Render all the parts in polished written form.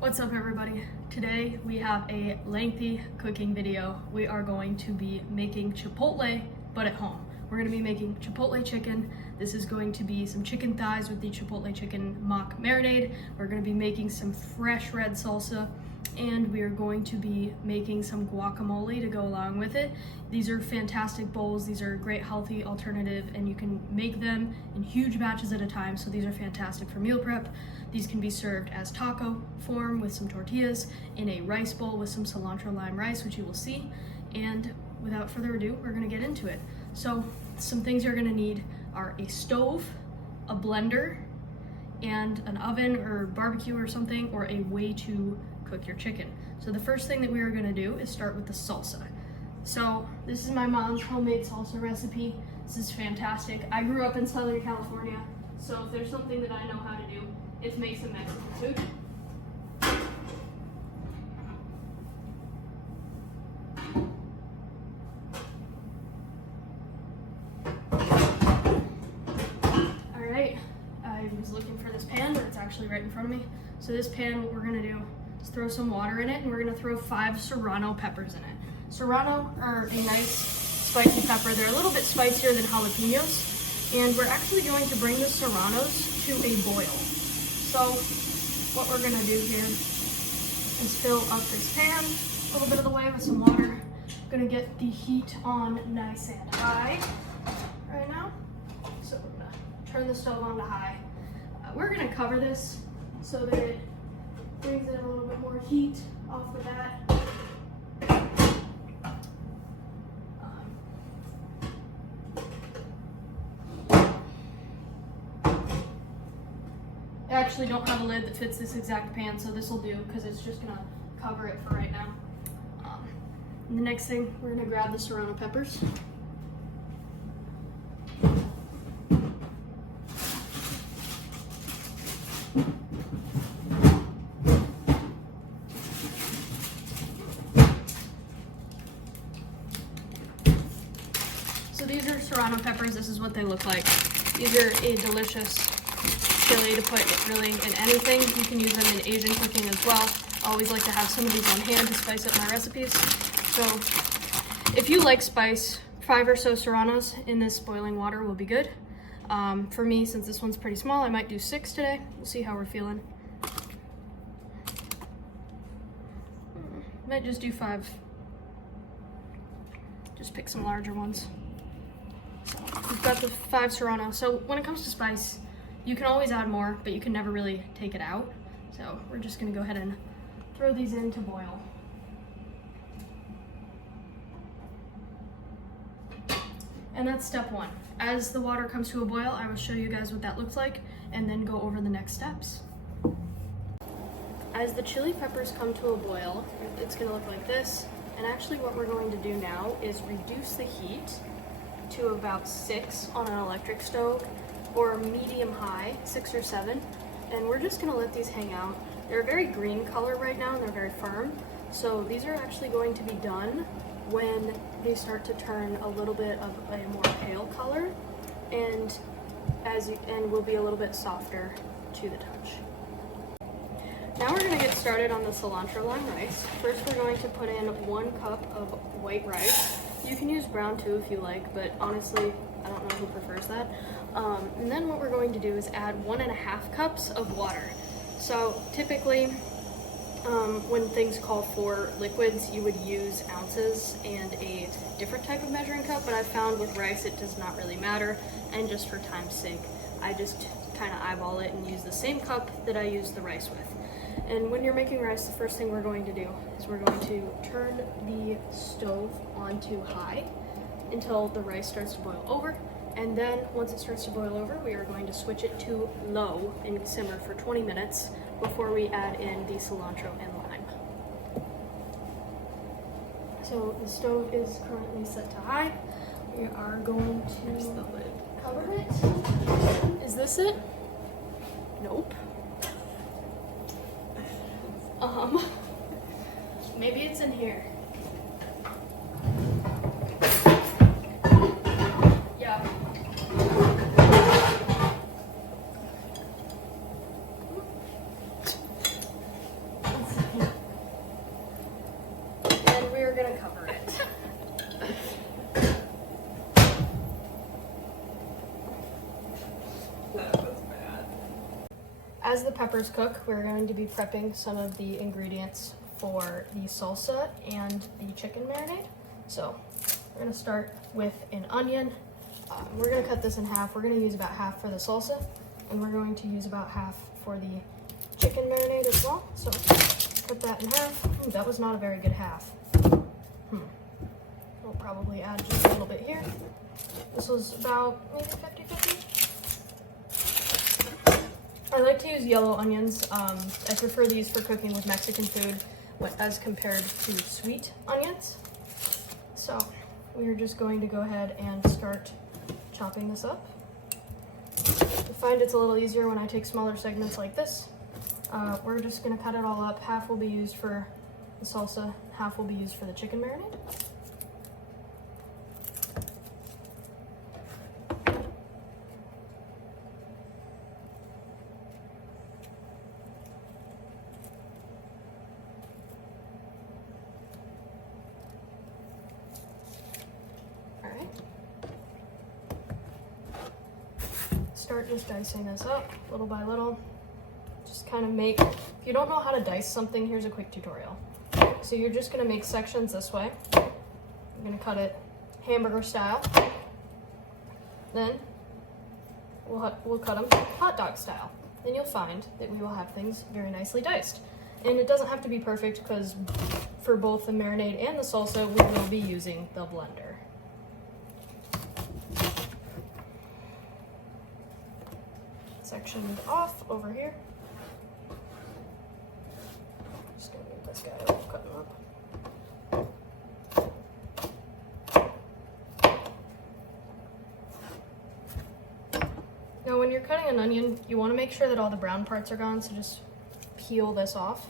What's up everybody? Today we have a lengthy cooking video. We are going to be making Chipotle, but at home. We're going to be making Chipotle chicken. This is going to be some chicken thighs with the Chipotle chicken mock marinade. We're going to be making some fresh red salsa, and we are going to be making some guacamole to go along with it. These are fantastic bowls. These are a great healthy alternative, and you can make them in huge batches at a time, so these are fantastic for meal prep. These can be served as taco form with some tortillas, in a rice bowl with some cilantro lime rice, which you will see. And without further ado, we're gonna get into it. So some things you're gonna need are a stove, a blender, and an oven or barbecue or something, or a way to cook your chicken. So the first thing that we are gonna do is start with the salsa. So this is my mom's homemade salsa recipe. This is fantastic. I grew up in Southern California, so if there's something that I know how to do, it's make some Mexican food. Alright, I was looking for this pan, but it's actually right in front of me. So this pan, what we're gonna do is throw some water in it, and we're gonna throw 5 serrano peppers in it. Serrano are a nice spicy pepper. They're a little bit spicier than jalapenos, and we're actually going to bring the serranos to a boil. So what we're gonna do here is fill up this pan a little bit of the way with some water. Gonna get the heat on nice and high right now. So we're gonna turn the stove on to high. We're gonna cover this so that it brings in a little bit more heat off the bat. I actually don't have a lid that fits this exact pan, so this will do because it's just gonna cover it for right now. And the next thing, we're gonna grab the serrano peppers. So these are serrano peppers. This is what they look like. These are a delicious chili to put really in anything. You can use them in Asian cooking as well. I always like to have some of these on hand to spice up my recipes. So if you like spice, 5 or so serranos in this boiling water will be good. For me, since this one's pretty small, I might do 6 today. We'll see how we're feeling. Might just do 5. Just pick some larger ones. So we've got the 5 serrano. So when it comes to spice, you can always add more, but you can never really take it out. So we're just gonna go ahead and throw these in to boil. And that's step 1. As the water comes to a boil, I will show you guys what that looks like and then go over the next steps. As the chili peppers come to a boil, it's gonna look like this. And actually what we're going to do now is reduce the heat to about 6 on an electric stove, or medium high, 6 or 7, and we're just gonna let these hang out. They're a very green color right now and they're very firm, so these are actually going to be done when they start to turn a little bit of a more pale color, and will be a little bit softer to the touch. Now we're gonna get started on the cilantro lime rice. First we're going to put in 1 cup of white rice. You can use brown too if you like, but honestly, I don't know who prefers that. And then what we're going to do is add 1.5 cups of water. So typically, when things call for liquids, you would use ounces and a different type of measuring cup, but I've found with rice it does not really matter, and just for time's sake, I just kind of eyeball it and use the same cup that I use the rice with. And when you're making rice, the first thing we're going to do is we're going to turn the stove onto high until the rice starts to boil over. And then once it starts to boil over, we are going to switch it to low and simmer for 20 minutes before we add in the cilantro and lime. So the stove is currently set to high. We are going to cover it. Is this it? Nope. Maybe it's in here. Yeah. peppers cook, we're going to be prepping some of the ingredients for the salsa and the chicken marinade. So we're gonna start with an onion. We're gonna cut this in half. We're gonna use about half for the salsa, and we're going to use about half for the chicken marinade as well. So cut that in half. That was not a very good half. We'll probably add just a little bit here. This was about maybe 50-50. I like to use yellow onions. I prefer these for cooking with Mexican food as compared to sweet onions. So we're just going to go ahead and start chopping this up. I find it's a little easier when I take smaller segments like this. We're just gonna cut it all up. Half will be used for the salsa, half will be used for the chicken marinade. Start just dicing this up little by little. Just kind of make, if you don't know how to dice something, here's a quick tutorial. So you're just gonna make sections this way. You're gonna cut it hamburger style. Then we'll cut them hot dog style. Then you'll find that we will have things very nicely diced. And it doesn't have to be perfect because for both the marinade and the salsa, we will be using the blender. Sectioned off over here. Just gonna move this guy over, cut him up. Now when you're cutting an onion, you want to make sure that all the brown parts are gone, so just peel this off.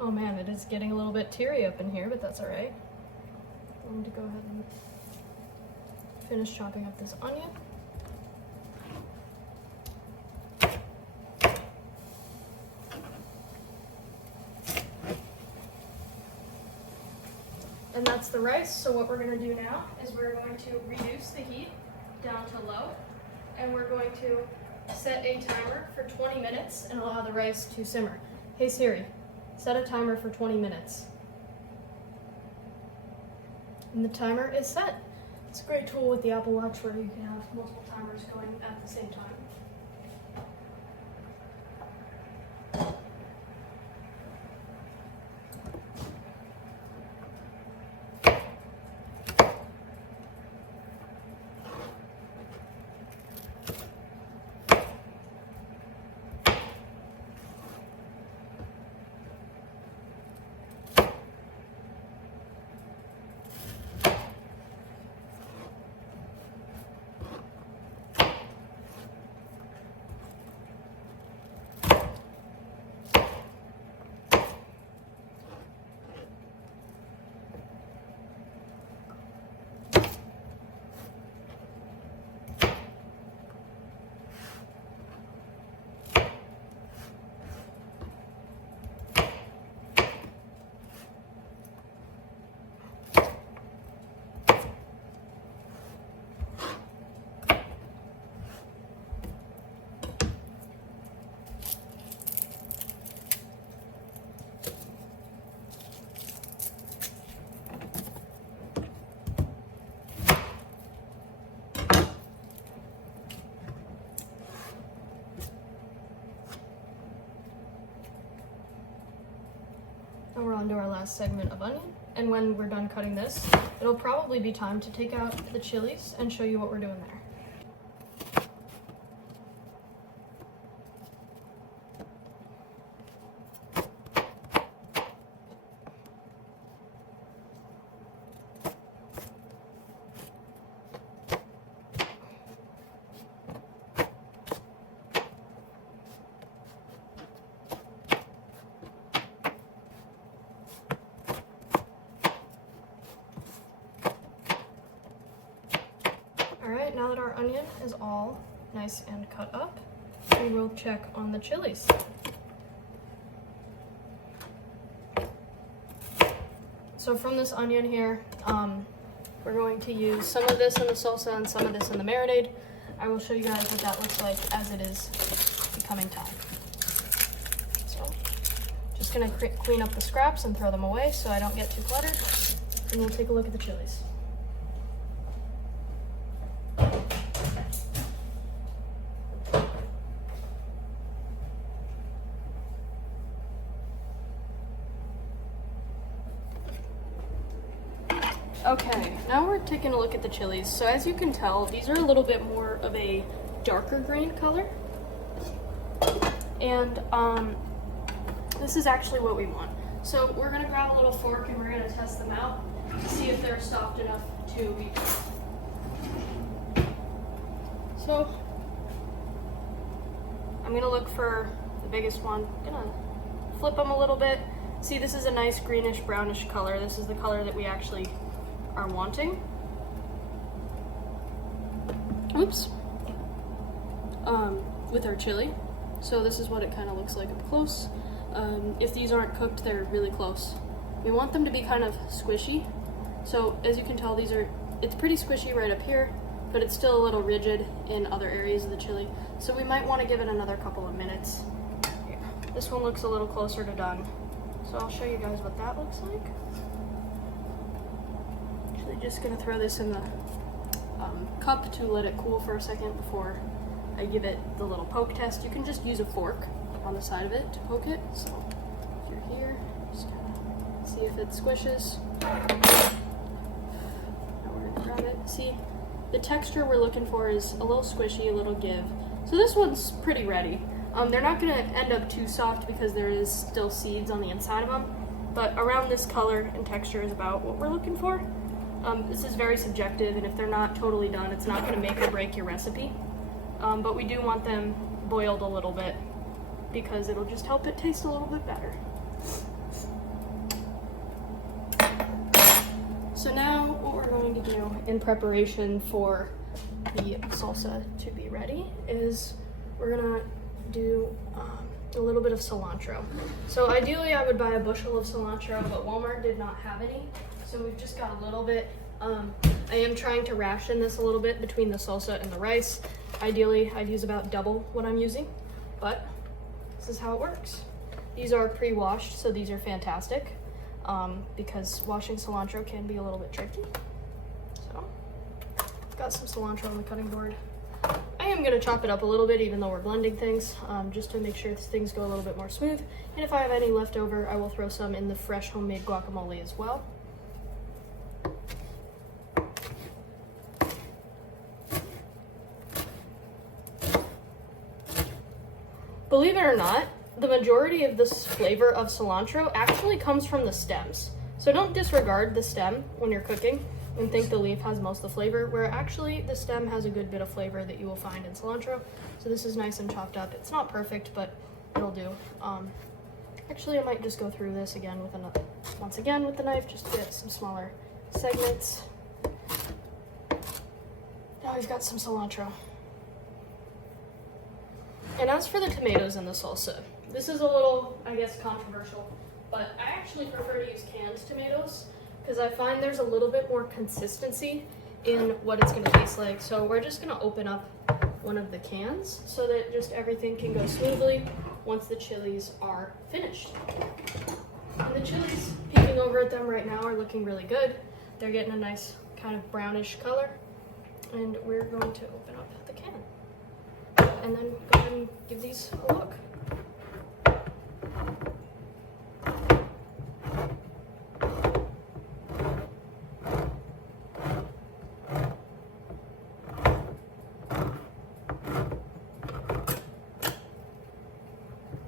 Oh man, it is getting a little bit teary up in here, but that's all right. I'm going to go ahead and finish chopping up this onion. And that's the rice. So what we're going to do now is we're going to reduce the heat down to low, and we're going to set a timer for 20 minutes and allow the rice to simmer. Hey Siri, set a timer for 20 minutes. And the timer is set. It's a great tool with the Apple Watch where you can have multiple timers going at the same time. And we're on to our last segment of onion. And when we're done cutting this, it'll probably be time to take out the chilies and show you what we're doing there. onion is all nice and cut up, we will check on the chilies. So from this onion here, we're going to use some of this in the salsa and some of this in the marinade. I will show you guys what that looks like as it is becoming time. So just gonna clean up the scraps and throw them away so I don't get too cluttered. And we'll take a look at the chilies. Okay, now we're taking a look at the chilies. So as you can tell, these are a little bit more of a darker green color. And this is actually what we want. So we're gonna grab a little fork and we're gonna test them out to see if they're soft enough to be cooked. So I'm gonna look for the biggest one. I'm gonna flip them a little bit. See, this is a nice greenish brownish color. This is the color that we actually are wanting. Oops. With our chili. So this is what it kind of looks like up close. If these aren't cooked, they're really close. We want them to be kind of squishy. So as you can tell, it's pretty squishy right up here, but it's still a little rigid in other areas of the chili. So we might want to give it another couple of minutes. Yeah. This one looks a little closer to done. So I'll show you guys what that looks like. Actually just gonna throw this in the cup to let it cool for a second before I give it the little poke test. You can just use a fork on the side of it to poke it. So if you're here, just gonna see if it squishes. Now we're gonna grab it. See, the texture we're looking for is a little squishy, a little give. So this one's pretty ready. They're not gonna end up too soft because there is still seeds on the inside of them, but around this color and texture is about what we're looking for. This is very subjective, and if they're not totally done, it's not gonna make or break your recipe. But we do want them boiled a little bit because it'll just help it taste a little bit better. So now what we're going to do in preparation for the salsa to be ready is we're gonna do a little bit of cilantro. So ideally I would buy a bushel of cilantro, but Walmart did not have any. So we've just got a little bit. I am trying to ration this a little bit between the salsa and the rice. Ideally, I'd use about double what I'm using, but this is how it works. These are pre-washed, so these are fantastic because washing cilantro can be a little bit tricky. So, got some cilantro on the cutting board. I am gonna chop it up a little bit even though we're blending things, just to make sure things go a little bit more smooth. And if I have any left over, I will throw some in the fresh homemade guacamole as well. Believe it or not, the majority of this flavor of cilantro actually comes from the stems. So don't disregard the stem when you're cooking and think the leaf has most of the flavor, where actually the stem has a good bit of flavor that you will find in cilantro. So this is nice and chopped up. It's not perfect, but it'll do. Actually, I might just go through this again with once again with the knife, just to get some smaller segments. Now we've got some cilantro. And as for the tomatoes in the salsa, this is a little, I guess, controversial, but I actually prefer to use canned tomatoes because I find there's a little bit more consistency in what it's going to taste like. So we're just going to open up one of the cans so that just everything can go smoothly once the chilies are finished. And the chilies, peeking over at them right now, are looking really good. They're getting a nice kind of brownish color, and we're going to open up the can. And then go ahead and give these a look.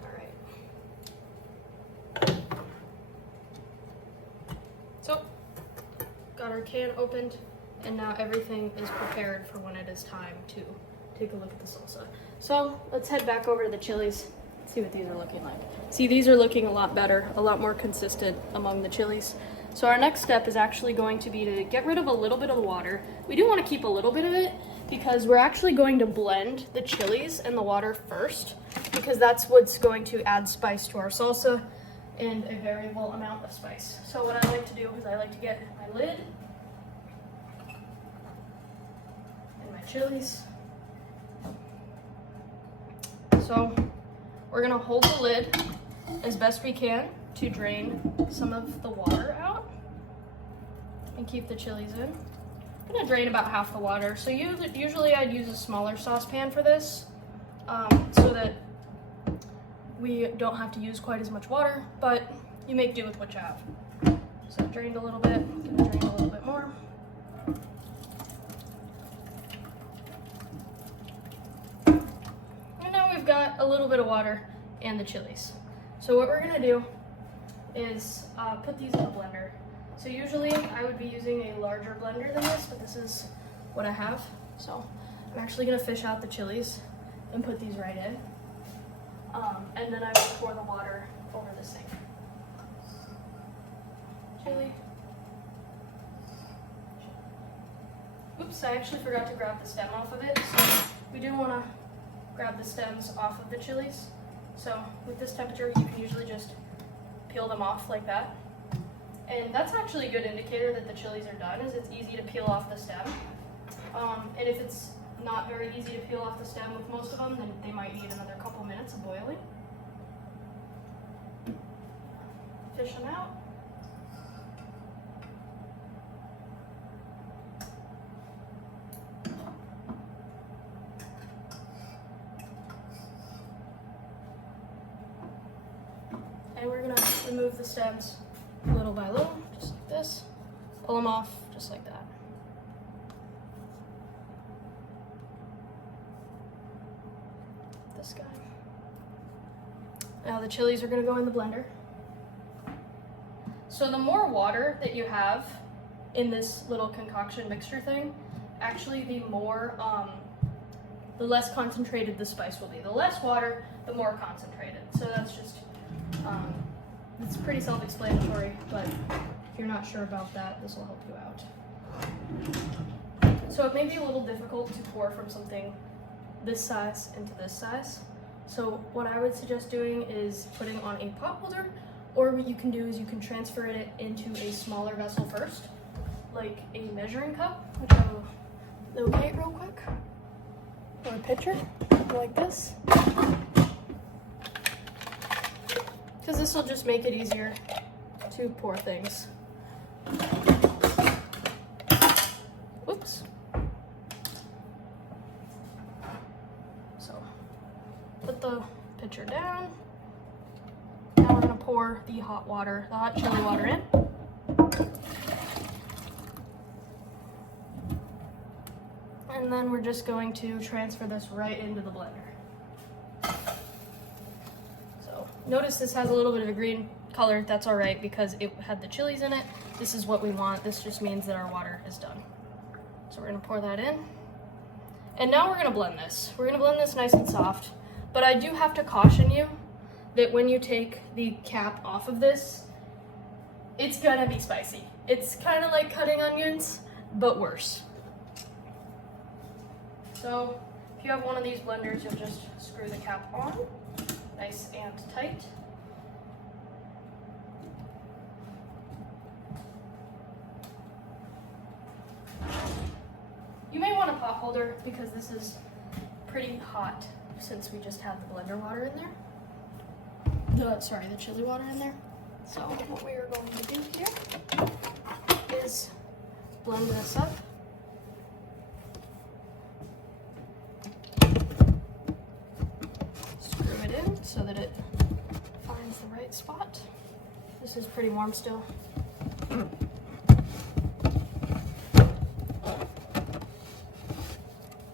Alright. So, got our can opened, and now everything is prepared for when it is time to take a look at the salsa. So let's head back over to the chilies, see what these are looking like. See, these are looking a lot better, a lot more consistent among the chilies. So our next step is actually going to be to get rid of a little bit of the water. We do want to keep a little bit of it because we're actually going to blend the chilies and the water first, because that's what's going to add spice to our salsa and a variable amount of spice. So what I like to do is I like to get my lid and my chilies. So we're gonna hold the lid as best we can to drain some of the water out and keep the chilies in. I'm gonna drain about half the water. So usually I'd use a smaller saucepan for this, so that we don't have to use quite as much water, but you make do with what you have. So it drained a little bit, I'm gonna drain a little bit more. And now we've got a little bit of water and the chilies. So what we're gonna do is put these in the blender. So usually I would be using a larger blender than this, but this is what I have. So I'm actually gonna fish out the chilies and put these right in. And then I will pour the water over the sink. Chili. Oops, I actually forgot to grab the stem off of it. So we do wanna grab the stems off of the chilies. So with this temperature, you can usually just peel them off like that. And that's actually a good indicator that the chilies are done, is it's easy to peel off the stem. And if it's not very easy to peel off the stem with most of them, then they might need another couple minutes of boiling. Fish them out. And we're gonna remove the stems little by little, just like this. Pull them off, just like that. This guy. Now the chilies are gonna go in the blender. So the more water that you have in this little concoction mixture thing, actually the less concentrated the spice will be. The less water, the more concentrated. So that's just, it's pretty self-explanatory, but if you're not sure about that, this will help you out. So it may be a little difficult to pour from something this size into this size. So what I would suggest doing is putting on a pot holder, or what you can do is you can transfer it into a smaller vessel first, like a measuring cup, which I will locate real quick, or a pitcher, like this. Because this will just make it easier to pour things. Whoops. So, put the pitcher down. Now we're gonna pour the hot water, the hot chili water in. And then we're just going to transfer this right into the blender. Notice this has a little bit of a green color. That's all right because it had the chilies in it. This is what we want. This just means that our water is done. So we're gonna pour that in. And now we're gonna blend this. We're gonna blend this nice and soft, but I do have to caution you that when you take the cap off of this, it's gonna be spicy. It's kind of like cutting onions, but worse. So if you have one of these blenders, you'll just screw the cap on. Nice and tight. You may want a pot holder because this is pretty hot since we just had the blender water in there. The chili water in there. So what we are going to do here is blend this up. So that it finds the right spot. This is pretty warm still.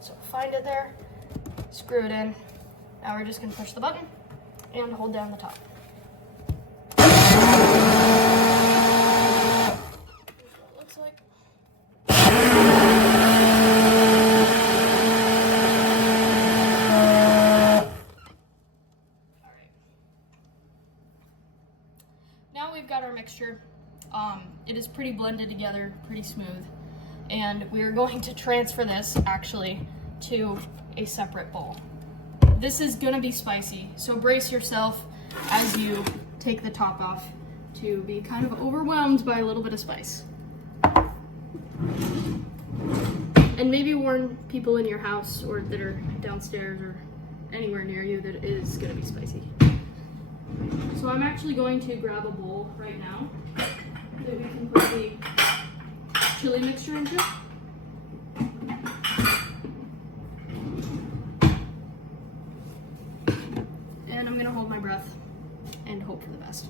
So find it there, screw it in. Now we're just gonna push the button and hold down the top. Here's what it looks like. Now we've got our mixture. It is pretty blended together, pretty smooth. and we are going to transfer this actually to a separate bowl. This is gonna be spicy, so brace yourself as you take the top off to be kind of overwhelmed by a little bit of spice. And maybe warn people in your house or that are downstairs or anywhere near you that it is gonna be spicy. So I'm actually going to grab a bowl right now that we can put the chili mixture into. And I'm gonna hold my breath and hope for the best.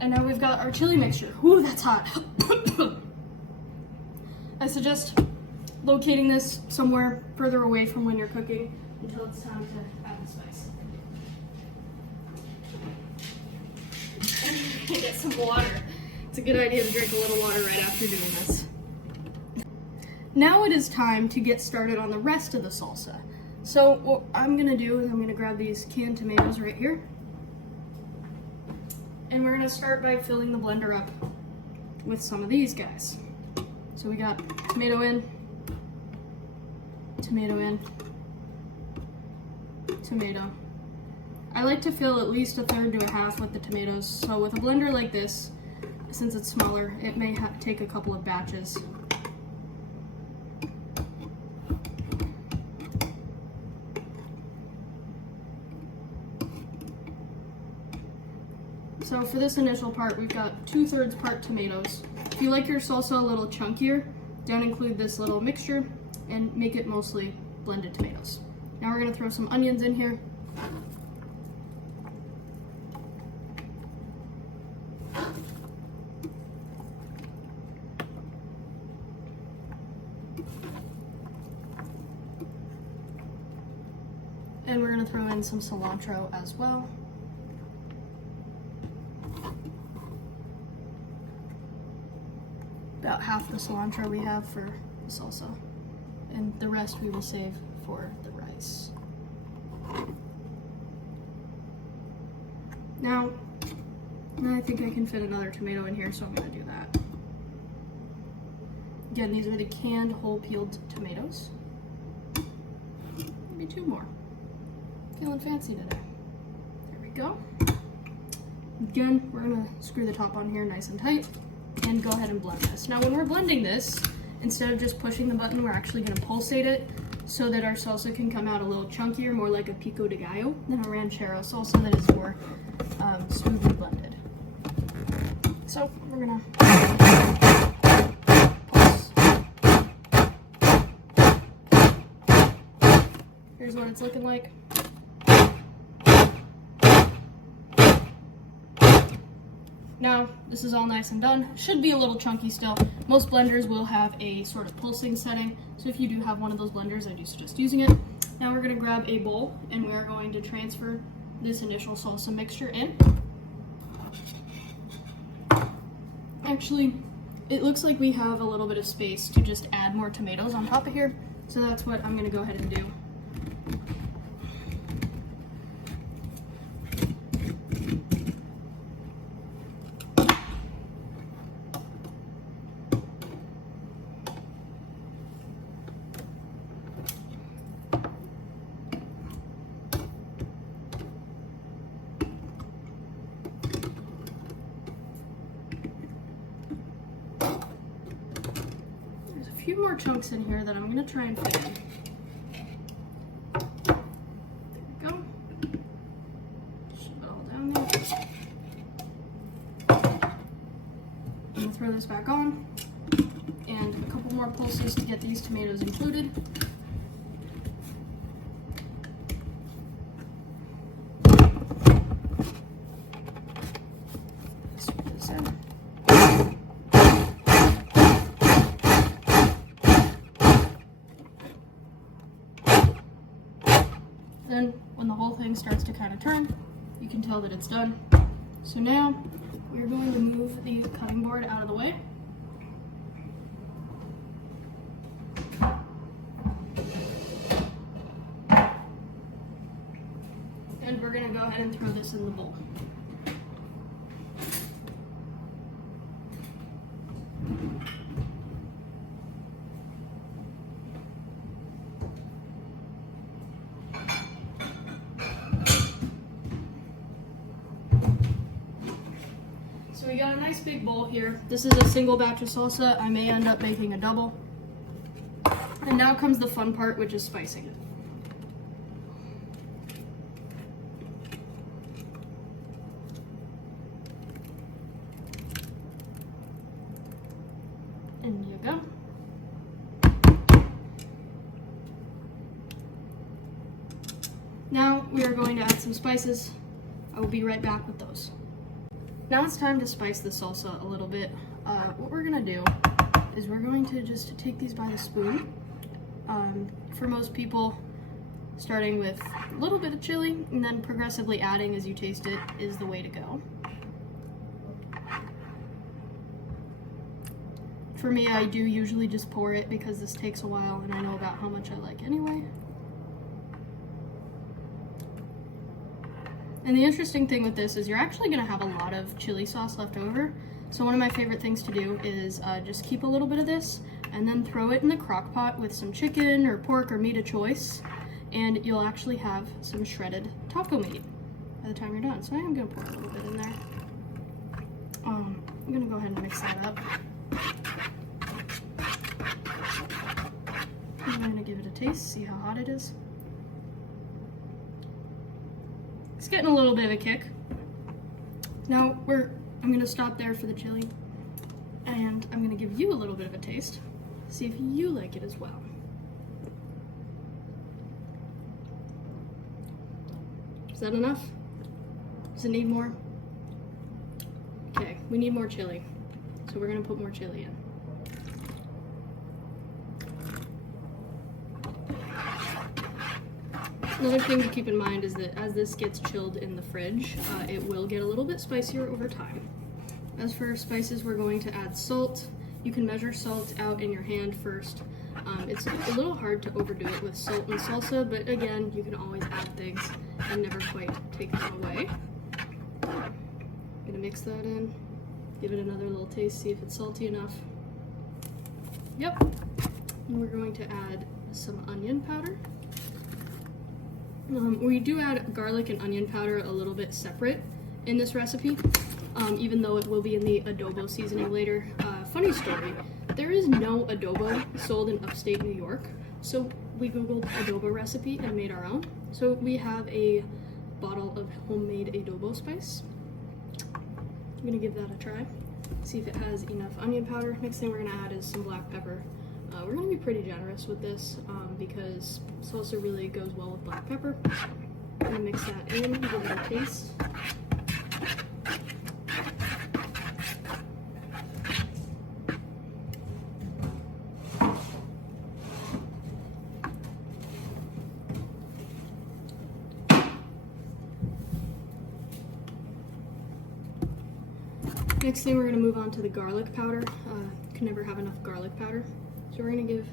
And now we've got our chili mixture. Ooh, that's hot. I suggest locating this somewhere further away from when you're cooking until it's time to add the spice. Get some water. It's a good idea to drink a little water right after doing this. Now it is time to get started on the rest of the salsa. So what I'm gonna do is I'm gonna grab these canned tomatoes right here. And we're gonna start by filling the blender up with some of these guys. So we got tomato in, tomato. I like to fill at least a third to a half with the tomatoes. So with a blender like this, since it's smaller, it may take a couple of batches. So for this initial part, we've got 2/3 part tomatoes. If you like your salsa a little chunkier, don't include this little mixture and make it mostly blended tomatoes. Now we're gonna throw some onions in here. And we're gonna throw in some cilantro as well. About half the cilantro we have for the salsa, and the rest we will save for the rice. Now I think I can fit another tomato in here, so I'm going to do that. Again, these are the canned whole peeled tomatoes. Maybe 2 more. Feeling fancy today. There we go. Again, we're going to screw the top on here nice and tight and go ahead and blend this. Now when we're blending this, instead of just pushing the button, we're actually going to pulsate it so that our salsa can come out a little chunkier, more like a pico de gallo than a ranchero salsa that is more smoothly blended. So we're going to pulse. Here's what it's looking like. Now, this is all nice and done. Should be a little chunky still. Most blenders will have a sort of pulsing setting, so if you do have one of those blenders, I do suggest using it. Now we're gonna grab a bowl, and we are going to transfer this initial salsa mixture in. Actually, it looks like we have a little bit of space to just add more tomatoes on top of here, so that's what I'm gonna go ahead and do. A few more chunks in here that I'm going to try and fit in. There we go. Shove it all down there. I'm going to throw this back on, and a couple more pulses to get these tomatoes included. Scoop this in. Then when the whole thing starts to kind of turn, you can tell that it's done. So now we're going to move the cutting board out of the way. And we're gonna go ahead and throw this in the bowl. So we got a nice big bowl here. This is a single batch of salsa. I may end up making a double. And now comes the fun part, which is spicing it. In you go. Now we are going to add some spices. I will be right back with those. Now it's time to spice the salsa a little bit. What we're gonna do is we're going to just take these by the spoon. For most people, starting with a little bit of chili and then progressively adding as you taste it is the way to go. For me, I do usually just pour it because this takes a while and I know about how much I like anyway. And the interesting thing with this is you're actually gonna have a lot of chili sauce left over. So one of my favorite things to do is just keep a little bit of this and then throw it in the crock pot with some chicken or pork or meat of choice. And you'll actually have some shredded taco meat by the time you're done. So I am gonna pour a little bit in there. I'm gonna go ahead and mix that up. I'm gonna give it a taste, see how hot it is. It's getting a little bit of a kick. Now I'm gonna stop there for the chili, and I'm gonna give you a little bit of a taste, see if you like it as well. Is that enough? Does it need more? Okay, we need more chili, so we're gonna put more chili in. Another thing to keep in mind is that as this gets chilled in the fridge, it will get a little bit spicier over time. As for spices, we're going to add salt. You can measure salt out in your hand first. It's a little hard to overdo it with salt and salsa, but again, you can always add things and never quite take them away. I'm gonna mix that in, give it another little taste, see if it's salty enough. Yep. And we're going to add some onion powder. We do add garlic and onion powder a little bit separate in this recipe, even though it will be in the adobo seasoning later. Funny story, there is no adobo sold in upstate New York, so we googled adobo recipe and made our own. So we have a bottle of homemade adobo spice. I'm gonna give that a try, see if it has enough onion powder. Next thing we're gonna add is some black pepper. We're gonna be pretty generous with this because salsa really goes well with black pepper. I'm gonna mix that in, give it a taste. Next thing we're gonna move on to the garlic powder. Can never have enough garlic powder. So we're gonna give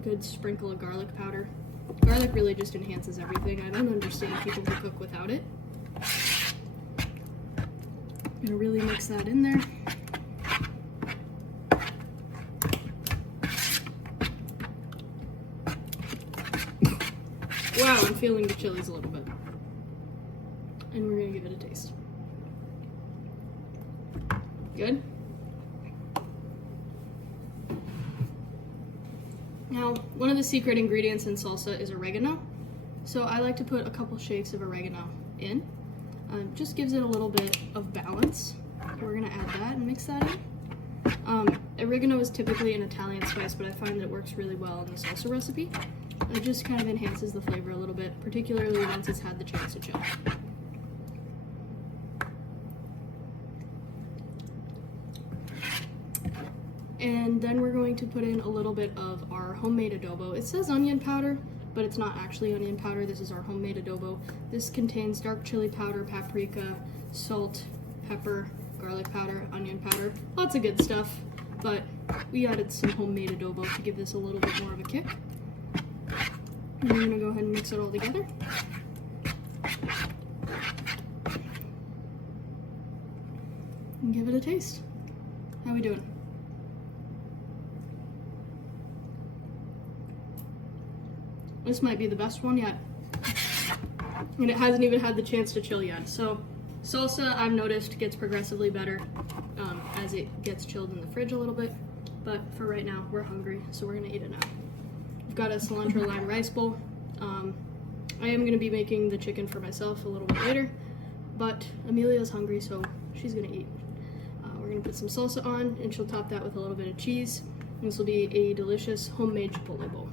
a good sprinkle of garlic powder. Garlic really just enhances everything. I don't understand people who cook without it. I'm gonna really mix that in there. Wow, I'm feeling the chilies a little bit. And we're gonna give it a taste. Good? Now, one of the secret ingredients in salsa is oregano. So I like to put a couple shakes of oregano in. Just gives it a little bit of balance. So we're gonna add that and mix that in. Oregano is typically an Italian spice, but I find that it works really well in the salsa recipe. It just kind of enhances the flavor a little bit, particularly once it's had the chance to chill. And then we're going to put in a little bit of our homemade adobo. It says onion powder, but it's not actually onion powder. This is our homemade adobo. This contains dark chili powder, paprika, salt, pepper, garlic powder, onion powder, lots of good stuff. But we added some homemade adobo to give this a little bit more of a kick. And we're gonna go ahead and mix it all together. and give it a taste. How we doing? This might be the best one yet. And it hasn't even had the chance to chill yet. So salsa, I've noticed, gets progressively better as it gets chilled in the fridge a little bit. But for right now, we're hungry, so we're gonna eat it now. I've got a cilantro lime rice bowl. I am gonna be making the chicken for myself a little bit later, but Amelia's hungry, so she's gonna eat. We're gonna put some salsa on, and she'll top that with a little bit of cheese. This will be a delicious homemade Chipotle bowl.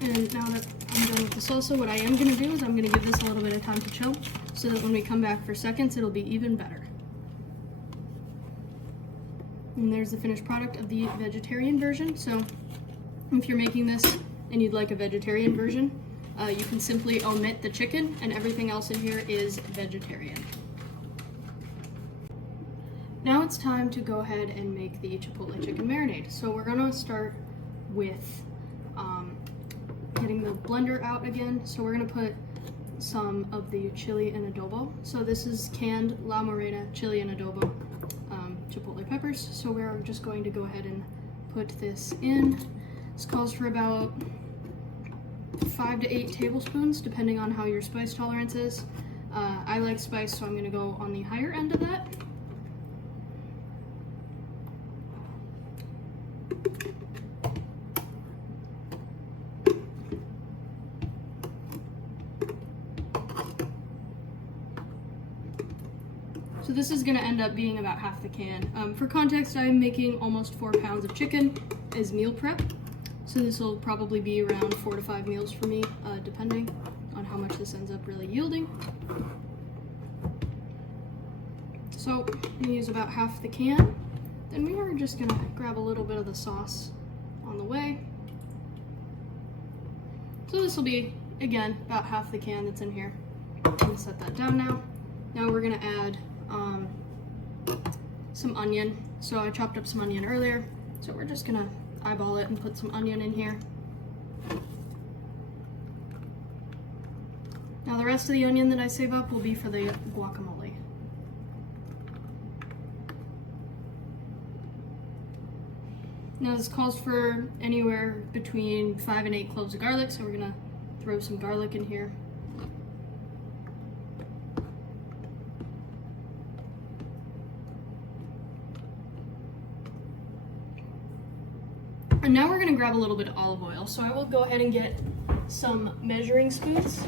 And now that I'm done with the salsa, what I am gonna do is I'm gonna give this a little bit of time to chill so that when we come back for seconds, it'll be even better. And there's the finished product of the vegetarian version. So if you're making this and you'd like a vegetarian version, you can simply omit the chicken and everything else in here is vegetarian. Now it's time to go ahead and make the Chipotle chicken marinade. So we're gonna start with getting the blender out again. So we're gonna put some of the chili and adobo. So this is canned La Morena chili and adobo Chipotle peppers. So we're just going to go ahead and put this in. This calls for about 5 to 8 tablespoons, depending on how your spice tolerance is. I like spice, so I'm gonna go on the higher end of that. So this is gonna end up being about half the can. For context, I'm making almost 4 pounds of chicken as meal prep. So this will probably be around 4 to 5 meals for me, depending on how much this ends up really yielding. So I'm gonna use about half the can. Then we are just gonna grab a little bit of the sauce on the way. So this will be, again, about half the can that's in here. I'm gonna set that down now. Now we're gonna add some onion. So I chopped up some onion earlier. So we're just gonna eyeball it and put some onion in here. Now the rest of the onion that I save up will be for the guacamole. Now this calls for anywhere between 5 and 8 cloves of garlic, so we're gonna throw some garlic in here. And now we're gonna grab a little bit of olive oil. So I will go ahead and get some measuring spoons.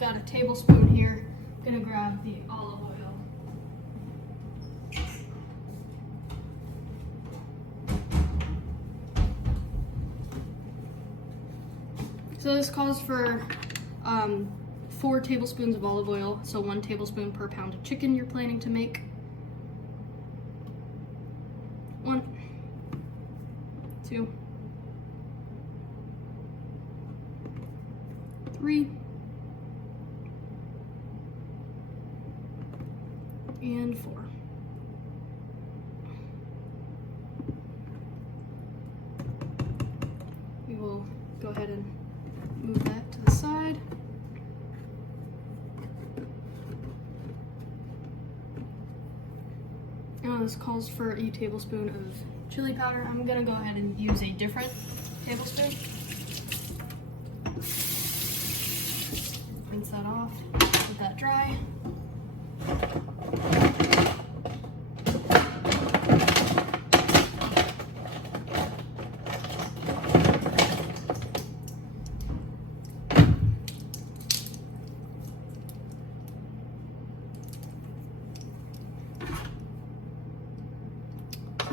Got a tablespoon here. I'm gonna grab the olive oil. So this calls for 4 tablespoons of olive oil, so 1 tablespoon per pound of chicken you're planning to make. 1, 2, 3, and 4. We will go ahead and move that to the side. Now this calls for a tablespoon of chili powder. I'm gonna go ahead and use a different tablespoon. Rinse that off, let that dry.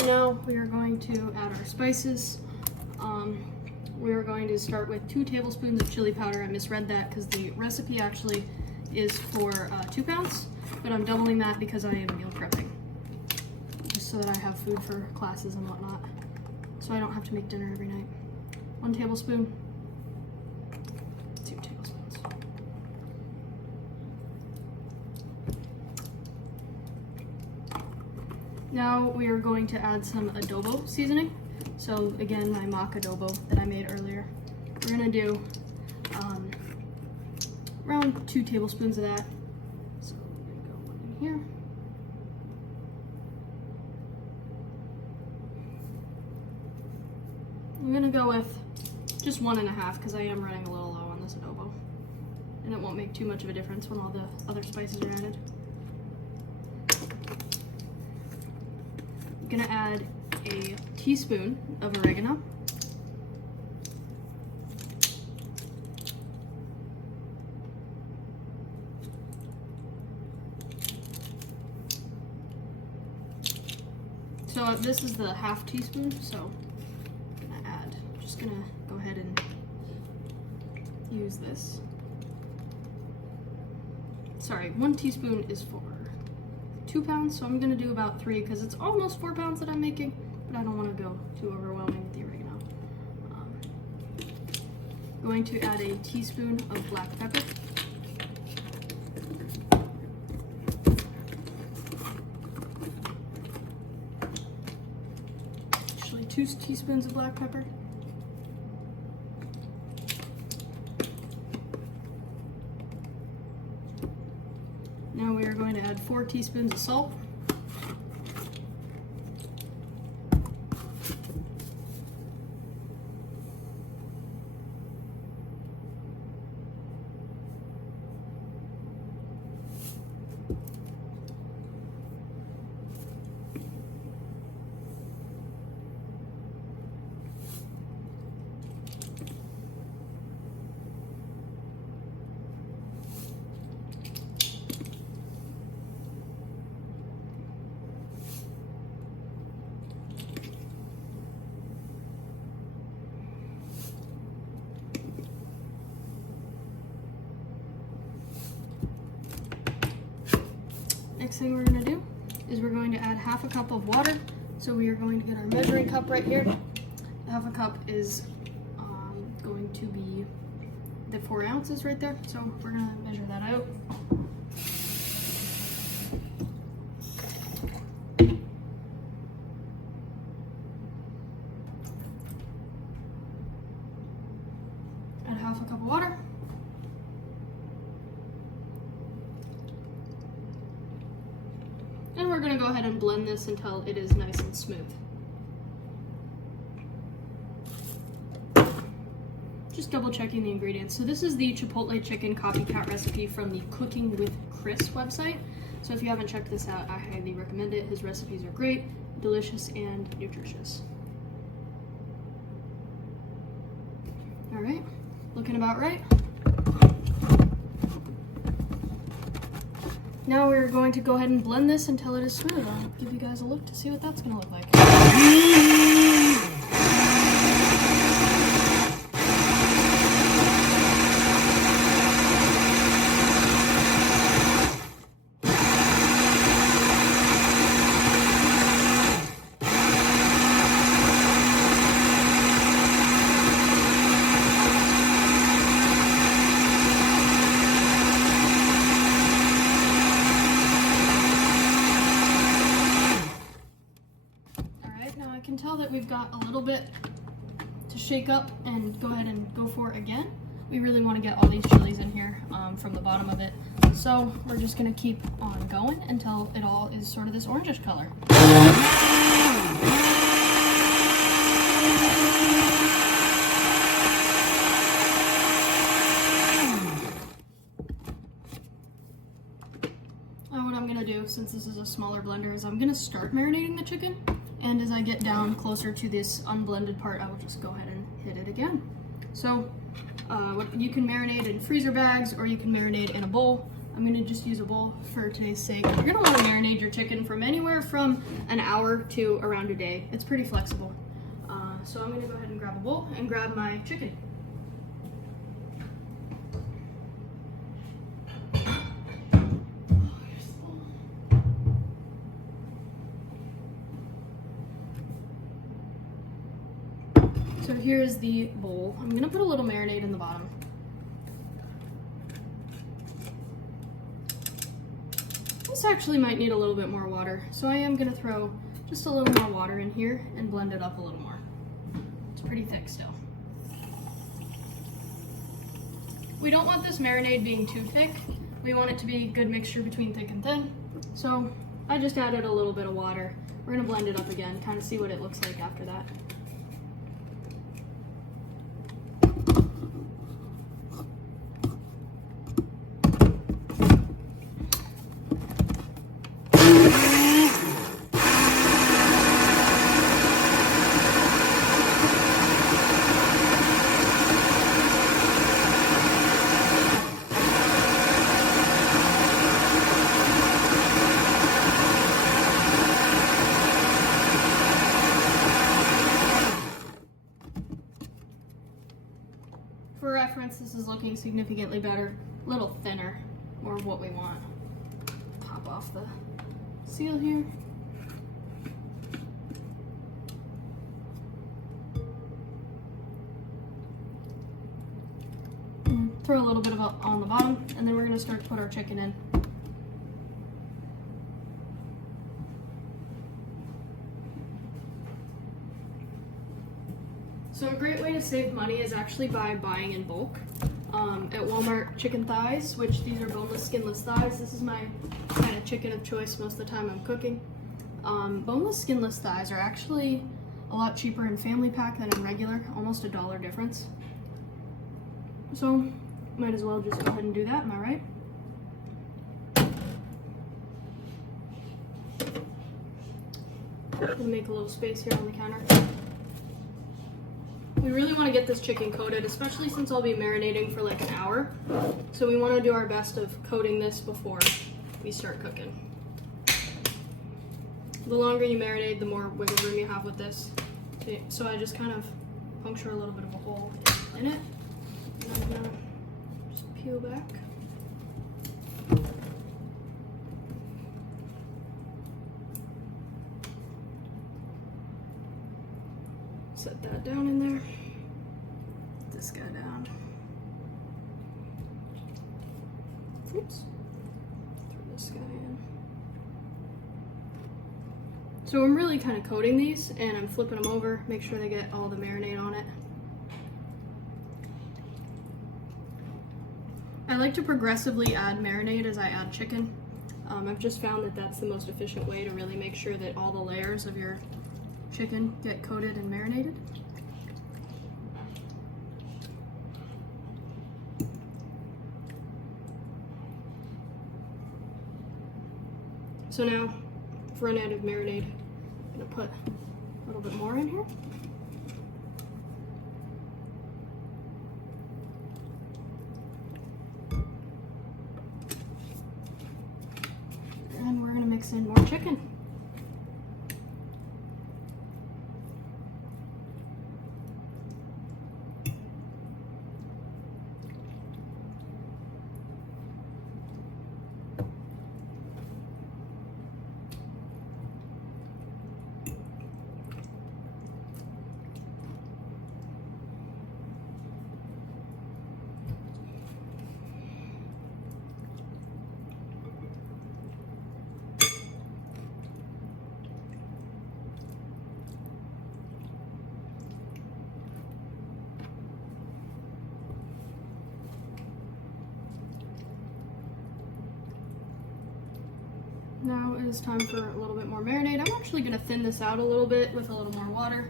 Now we are going to add our spices. We are going to start with 2 tablespoons of chili powder. I misread that because the recipe actually is for 2 pounds, but I'm doubling that because I am meal prepping, just so that I have food for classes and whatnot, so I don't have to make dinner every night. 1 tablespoon, 2 tablespoons. Now we are going to add some adobo seasoning. So again, my mock adobo that I made earlier. We're gonna do around 2 tablespoons of that. So we're gonna go one in here. I'm gonna go with just 1.5 because I am running a little low on this adobo. And it won't make too much of a difference when all the other spices are added. I'm gonna add a teaspoon of oregano. So this is the 1/2 teaspoon, so I'm gonna add, just gonna go ahead and use this. Sorry, 1 teaspoon is for 2 pounds, so I'm gonna do about 3 because it's almost 4 pounds that I'm making, but I don't want to go too overwhelming with the oregano. Going to add a teaspoon of black pepper. Actually, 2 teaspoons of black pepper. Now we are going to add 4 teaspoons of salt. Next thing we're going to do is we're going to add 1/2 cup of water. So we are going to get our measuring cup right here. 1/2 cup is going to be the 4 ounces right there. So we're going to measure that out. Add 1/2 cup of water. And we're going to go ahead and blend this until it is nice and smooth. Just double checking the ingredients. So this is the Chipotle Chicken copycat recipe from the Cooking with Chris website. So if you haven't checked this out, I highly recommend it. His recipes are great, delicious, and nutritious. All right, looking about right. Now we're going to go ahead and blend this until it is smooth. I'll give you guys a look to see what that's going to look like. I can tell that we've got a little bit to shake up and go ahead and go for again. We really want to get all these chilies in here from the bottom of it. So we're just going to keep on going until it all is sort of this orangish color. Now what I'm going to do, since this is a smaller blender, is I'm going to start marinating the chicken. And as I get down closer to this unblended part, I will just go ahead and hit it again. So you can marinate in freezer bags or you can marinate in a bowl. I'm gonna just use a bowl for today's sake. You're gonna wanna marinate your chicken from anywhere from an hour to around a day. It's pretty flexible. So I'm gonna go ahead and grab a bowl and grab my chicken. So here's the bowl. I'm gonna put a little marinade in the bottom. This actually might need a little bit more water, so I am gonna throw just a little more water in here and blend it up a little more. It's pretty thick still. We don't want this marinade being too thick. We want it to be a good mixture between thick and thin. So I just added a little bit of water. We're gonna blend it up again, kind of see what it looks like after that. For reference, this is looking significantly better, a little thinner, more of what we want. Pop off the seal here. And throw a little bit of it on the bottom, and then we're gonna start to put our chicken in. So a great way to save money is actually by buying in bulk. At Walmart, chicken thighs, which these are boneless, skinless thighs. This is my kind of chicken of choice most of the time I'm cooking. Boneless, skinless thighs are actually a lot cheaper in family pack than in regular, almost $1 difference. So might as well just go ahead and do that, am I right? Gonna make a little space here on the counter. We really want to get this chicken coated, especially since I'll be marinating for like an hour. So we want to do our best of coating this before we start cooking. The longer you marinate, the more wiggle room you have with this. Okay, so I just kind of puncture a little bit of a hole in it. And I'm gonna just peel back. Set that down in there. Put this guy down. Oops. Throw this guy in. So I'm really kind of coating these, and I'm flipping them over, make sure they get all the marinade on it. I like to progressively add marinade as I add chicken. I've just found that that's the most efficient way to really make sure that all the layers of your chicken get coated and marinated. So now, I've run out of marinade. I'm gonna put a little bit more in here. And we're gonna mix in more chicken. Now it is time for a little bit more marinade. I'm actually going to thin this out a little bit with a little more water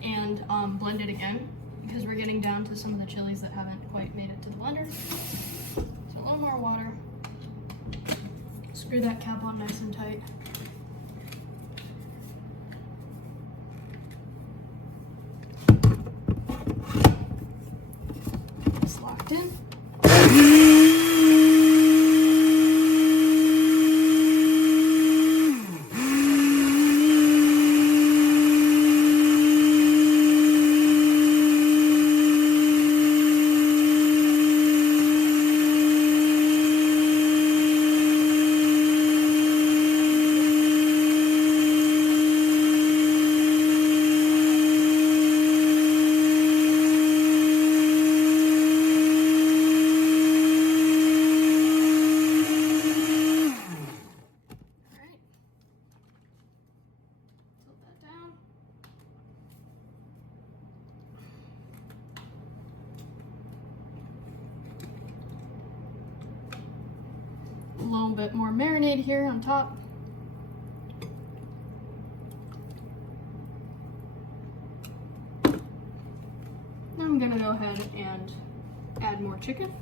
and blend it again because we're getting down to some of the chilies that haven't quite made it to the blender. So a little more water. Screw that cap on nice and tight. It's locked in. marinade here on top. Now I'm gonna go ahead and add more chicken.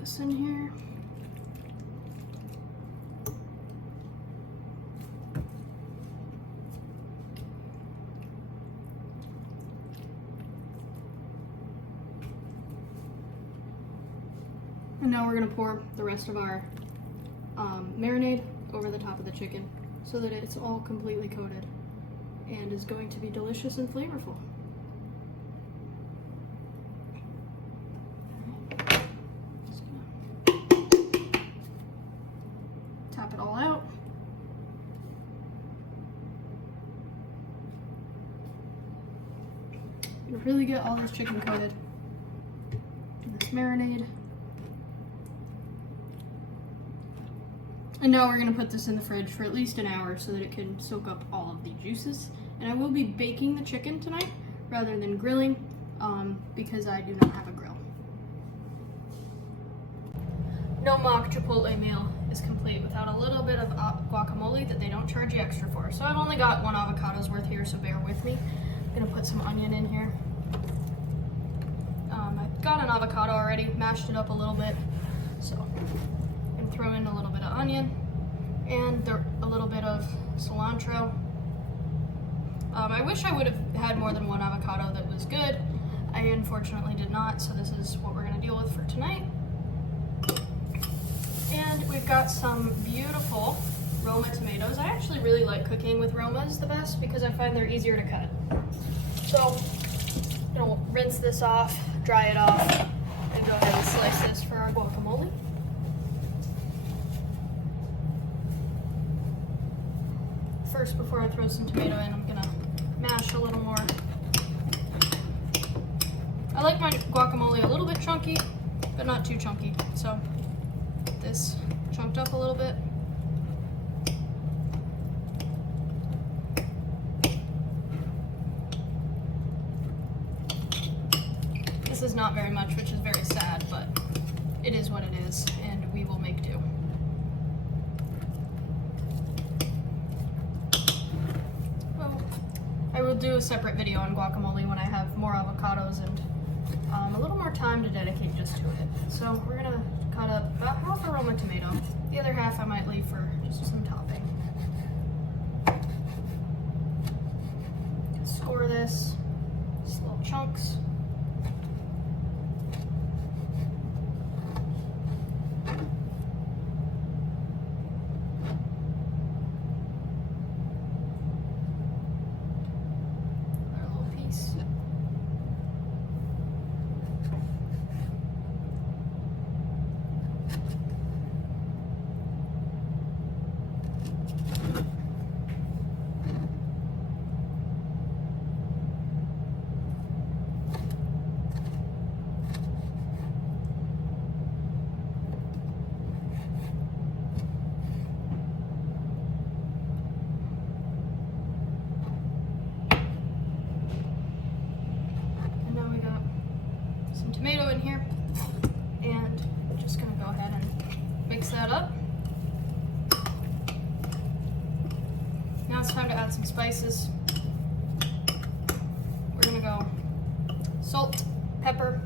This in here. And now we're going to pour the rest of our marinade over the top of the chicken so that it's all completely coated and is going to be delicious and flavorful. Tap it all out. You really get all this chicken coated in this marinade. And now we're gonna put this in the fridge for at least an hour so that it can soak up all of the juices. And I will be baking the chicken tonight rather than grilling because I do not have a grill. No mock Chipotle meal is complete without a little bit of guacamole that they don't charge you extra for. So I've only got 1 avocado's worth here, so bear with me. I'm gonna put some onion in here. I've got an avocado already, mashed it up a little bit. So I'm gonna throw in a little bit of onion and a little bit of cilantro. I wish I would have had more than 1 avocado that was good. I unfortunately did not, so this is what we're gonna deal with for tonight. And we've got some beautiful Roma tomatoes. I actually really like cooking with Romas the best because I find they're easier to cut. So, rinse this off, dry it off, and go ahead and slice this for our guacamole. First, before I throw some tomato in, I'm gonna mash a little more. I like my guacamole a little bit chunky, but not too chunky. So, this chunked up a little bit. This is not very much, which is very sad, but it is what it is, and we will make do. Well, I will do a separate video on guacamole when I have more avocados and a little more time to dedicate just to it. So we're gonna cut up about half a Roma tomato. The other half I might leave for just some topping. Score this, just little chunks. Another little piece. Tomato in here, and I'm just gonna go ahead and mix that up. Now it's time to add some spices. We're gonna go salt, pepper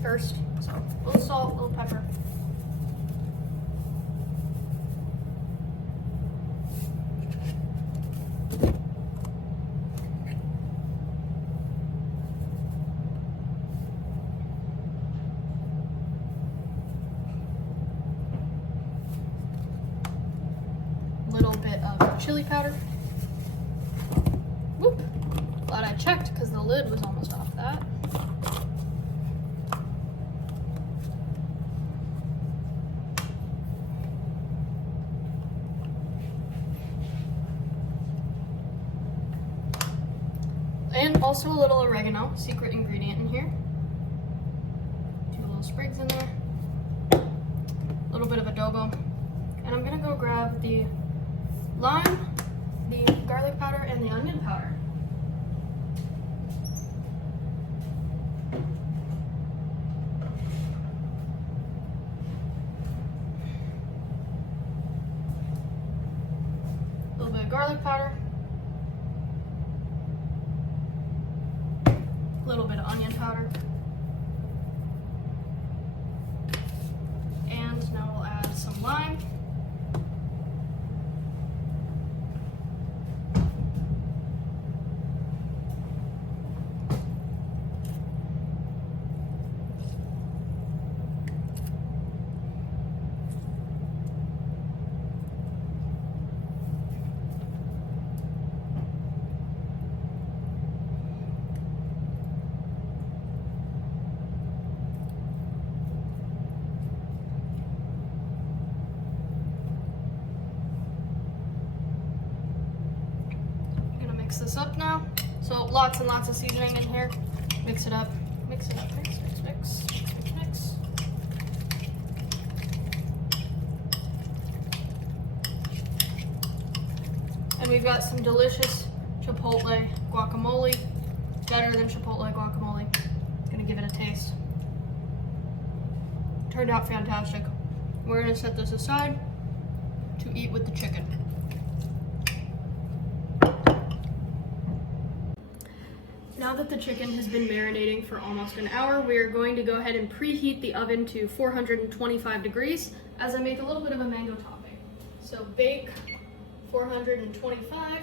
first. So a little salt, a little pepper. chili powder. Whoop. Glad I checked because the lid was almost off that. And also a little oregano, secret ingredient in here. Two little sprigs in there. A little bit of adobo. And I'm gonna go grab the lime, the garlic powder, and the onion powder. A little bit of garlic powder. A little bit of onion powder. And now we'll add some lime. Mix this up now. So lots and lots of seasoning in here. Mix it up. Mix it up. Mix, mix, mix, mix, mix, mix. And we've got some delicious Chipotle guacamole. Better than Chipotle guacamole. Gonna give it a taste. Turned out fantastic. We're gonna set this aside to eat with the chicken. Now that the chicken has been marinating for almost an hour, we are going to go ahead and preheat the oven to 425 degrees as I make a little bit of a mango topping. So bake 425.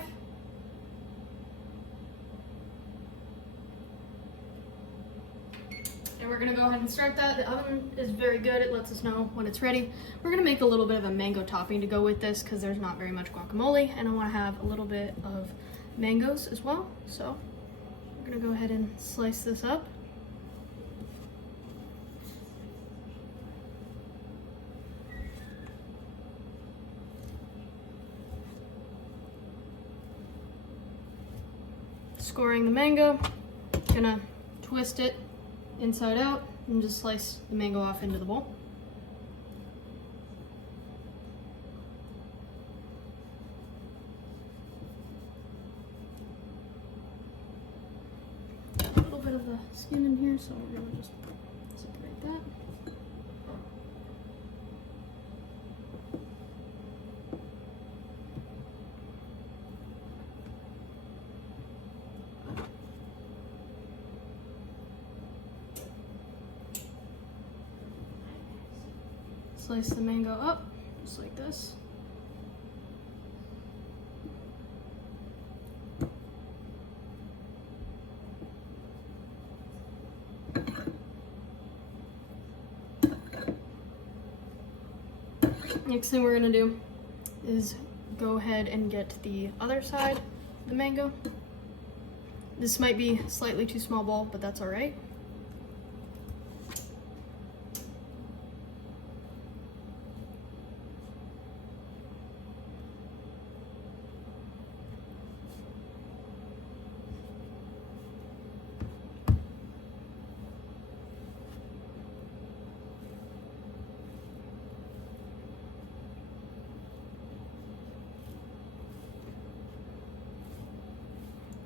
And we're gonna go ahead and start that. The oven is very good, it lets us know when it's ready. We're gonna make a little bit of a mango topping to go with this because there's not very much guacamole and I wanna have a little bit of mangoes as well. So we're gonna go ahead and slice this up. Scoring the mango, gonna twist it inside out and just slice the mango off into the bowl. A little bit of the skin in here, so we're gonna just separate that. Slice the mango up, just like this. Next thing we're gonna do is go ahead and get the other side of the mango. This might be slightly too small bowl, but that's all right.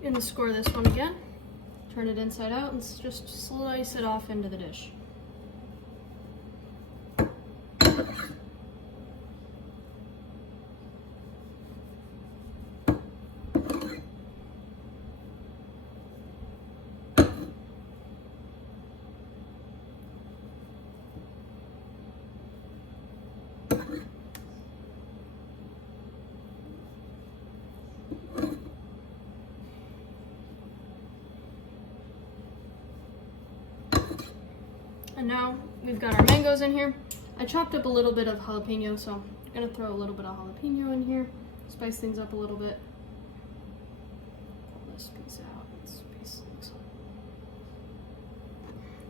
And score this one again, turn it inside out and just slice it off into the dish. And now we've got our mangoes in here. I chopped up a little bit of jalapeno, so I'm gonna throw a little bit of jalapeno in here. spice things up a little bit. Pull this piece out. This piece looks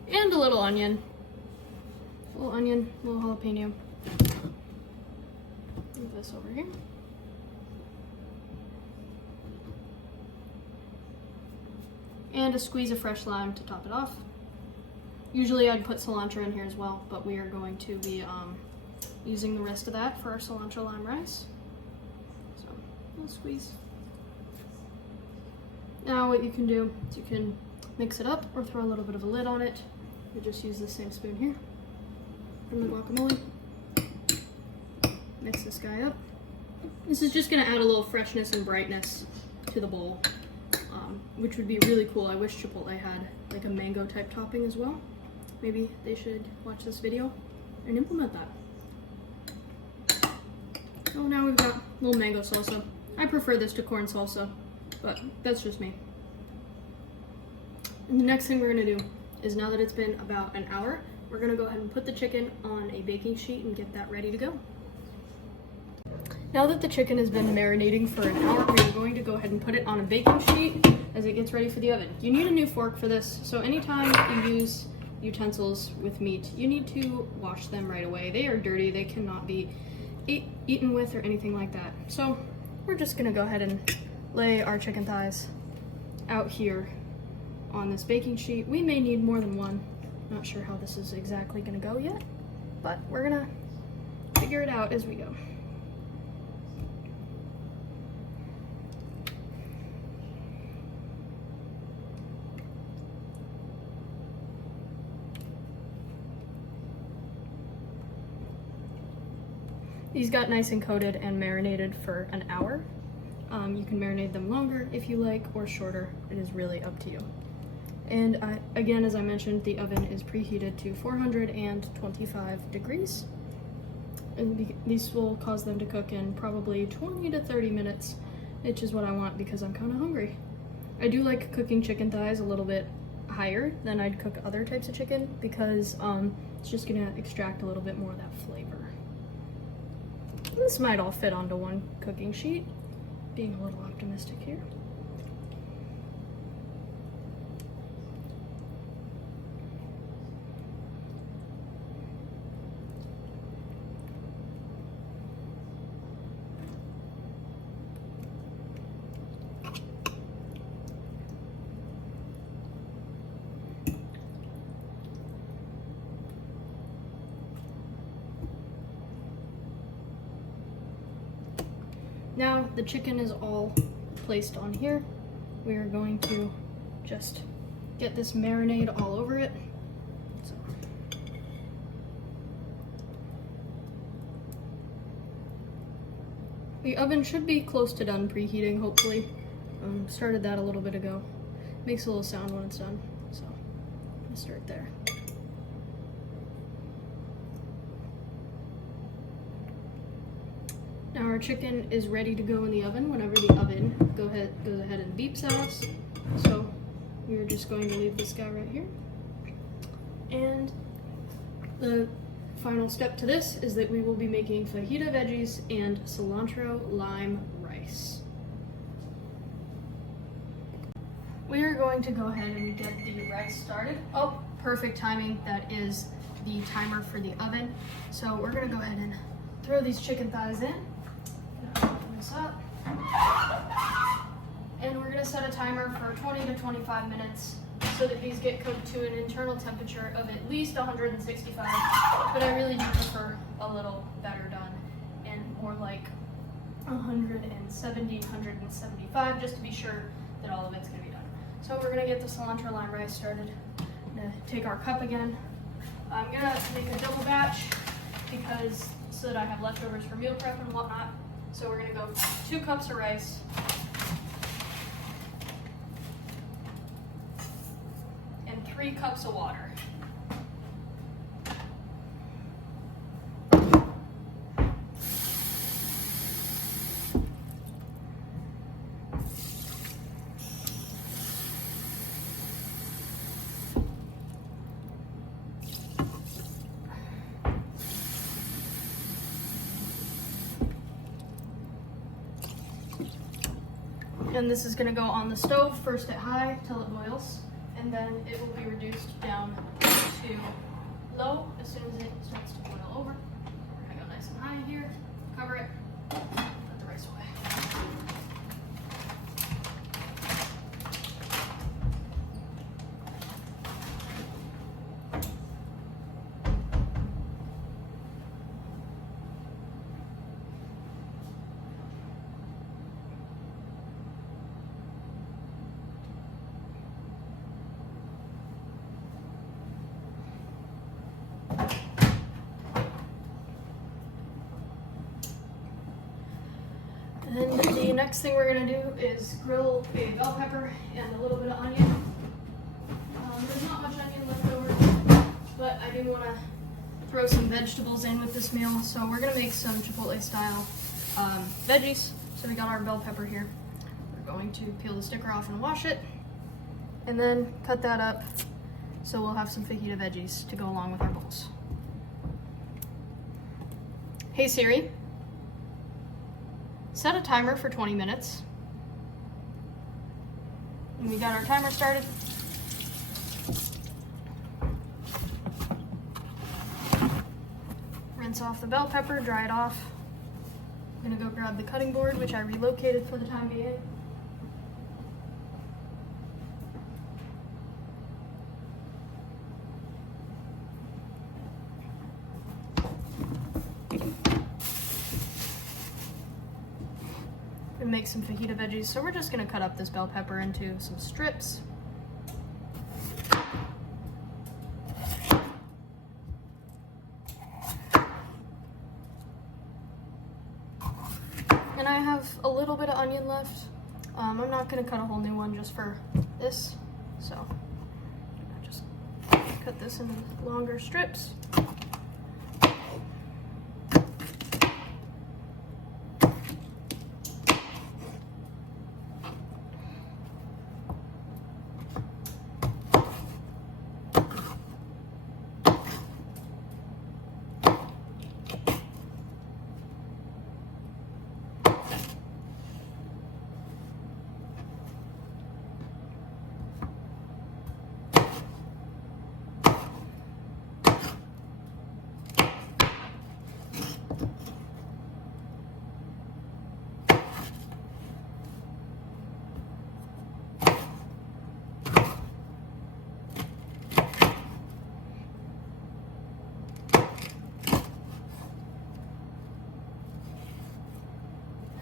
and a little onion. A little onion, a little jalapeno. Move this over here. And a squeeze of fresh lime to top it off. Usually I'd put cilantro in here as well, but we are going to be using the rest of that for our cilantro lime rice. So, a little squeeze. Now what you can do is you can mix it up or throw a little bit of a lid on it. You just use the same spoon here from the guacamole. Mix this guy up. This is just gonna add a little freshness and brightness to the bowl, which would be really cool. I wish Chipotle had like a mango type topping as well. Maybe they should watch this video and implement that. Oh, now we've got a little mango salsa. I prefer this to corn salsa, but that's just me. And the next thing we're gonna do is, now that it's been about an hour, we're gonna go ahead and put the chicken on a baking sheet and get that ready to go. Now that the chicken has been marinating for an hour, we are going to go ahead and put it on a baking sheet as it gets ready for the oven. You need a new fork for this, so anytime you use utensils with meat, you need to wash them right away. They are dirty, they cannot be eaten with or anything like that. So we're just gonna go ahead and lay our chicken thighs out here on this baking sheet. We may need more than one. Not sure how this is exactly gonna go yet, but we're gonna figure it out as we go. These got nice and coated and marinated for an hour. You can marinate them longer if you like, or shorter. It is really up to you. And again, as I mentioned, the oven is preheated to 425 degrees. And these will cause them to cook in probably 20 to 30 minutes, which is what I want because I'm kind of hungry. I do like cooking chicken thighs a little bit higher than I'd cook other types of chicken because it's just gonna extract a little bit more of that flavor. This might all fit onto one cooking sheet, being a little optimistic here. Now the chicken is all placed on here. We are going to just get this marinade all over it. So. The oven should be close to done preheating, hopefully. Started that a little bit ago. Makes a little sound when it's done, so I'm gonna start there. Now our chicken is ready to go in the oven whenever the oven goes ahead and beeps at us. So we're just going to leave this guy right here. And the final step to this is that we will be making fajita veggies and cilantro lime rice. We are going to go ahead and get the rice started. Oh, perfect timing. That is the timer for the oven. So we're gonna go ahead and throw these chicken thighs in. Open this up. And we're gonna set a timer for 20 to 25 minutes so that these get cooked to an internal temperature of at least 165, but I really do prefer a little better done and more like 170, 175, just to be sure that all of it's gonna be done. So we're gonna get the cilantro lime rice started. I'm gonna take our cup again. I'm gonna make a double batch because so that I have leftovers for meal prep and whatnot. So we're gonna go 2 cups of rice. And 3 cups of water. And this is gonna go on the stove, first at high till it boils, and then it will be reduced down to low as soon as it starts to boil over. We're gonna go nice and high here, cover it, put the rice away. And the next thing we're gonna do is grill a bell pepper and a little bit of onion. There's not much onion left over, but I do wanna throw some vegetables in with this meal. So we're gonna make some Chipotle style veggies. So we got our bell pepper here. We're going to peel the sticker off and wash it, and then cut that up. So we'll have some fajita veggies to go along with our bowls. Hey Siri, set a timer for 20 minutes. And we got our timer started. Rinse off the bell pepper, dry it off. I'm gonna go grab the cutting board, which I relocated for the time being. And make some fajita veggies. So we're just gonna cut up this bell pepper into some strips. And I have a little bit of onion left. I'm not gonna cut a whole new one just for this. So I just cut this into longer strips.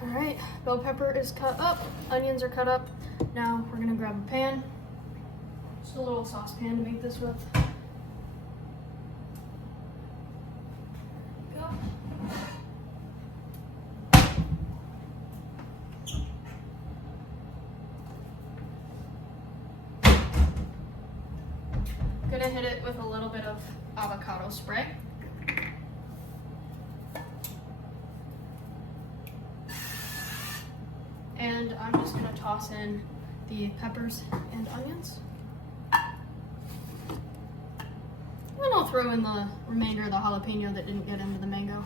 Alright, bell pepper is cut up, onions are cut up. Now we're gonna grab a pan, just a little saucepan to make this with. Go. Gonna hit it with a little bit of avocado spray. And I'm just gonna toss in the peppers and onions. And then I'll throw in the remainder of the jalapeno that didn't get into the mango.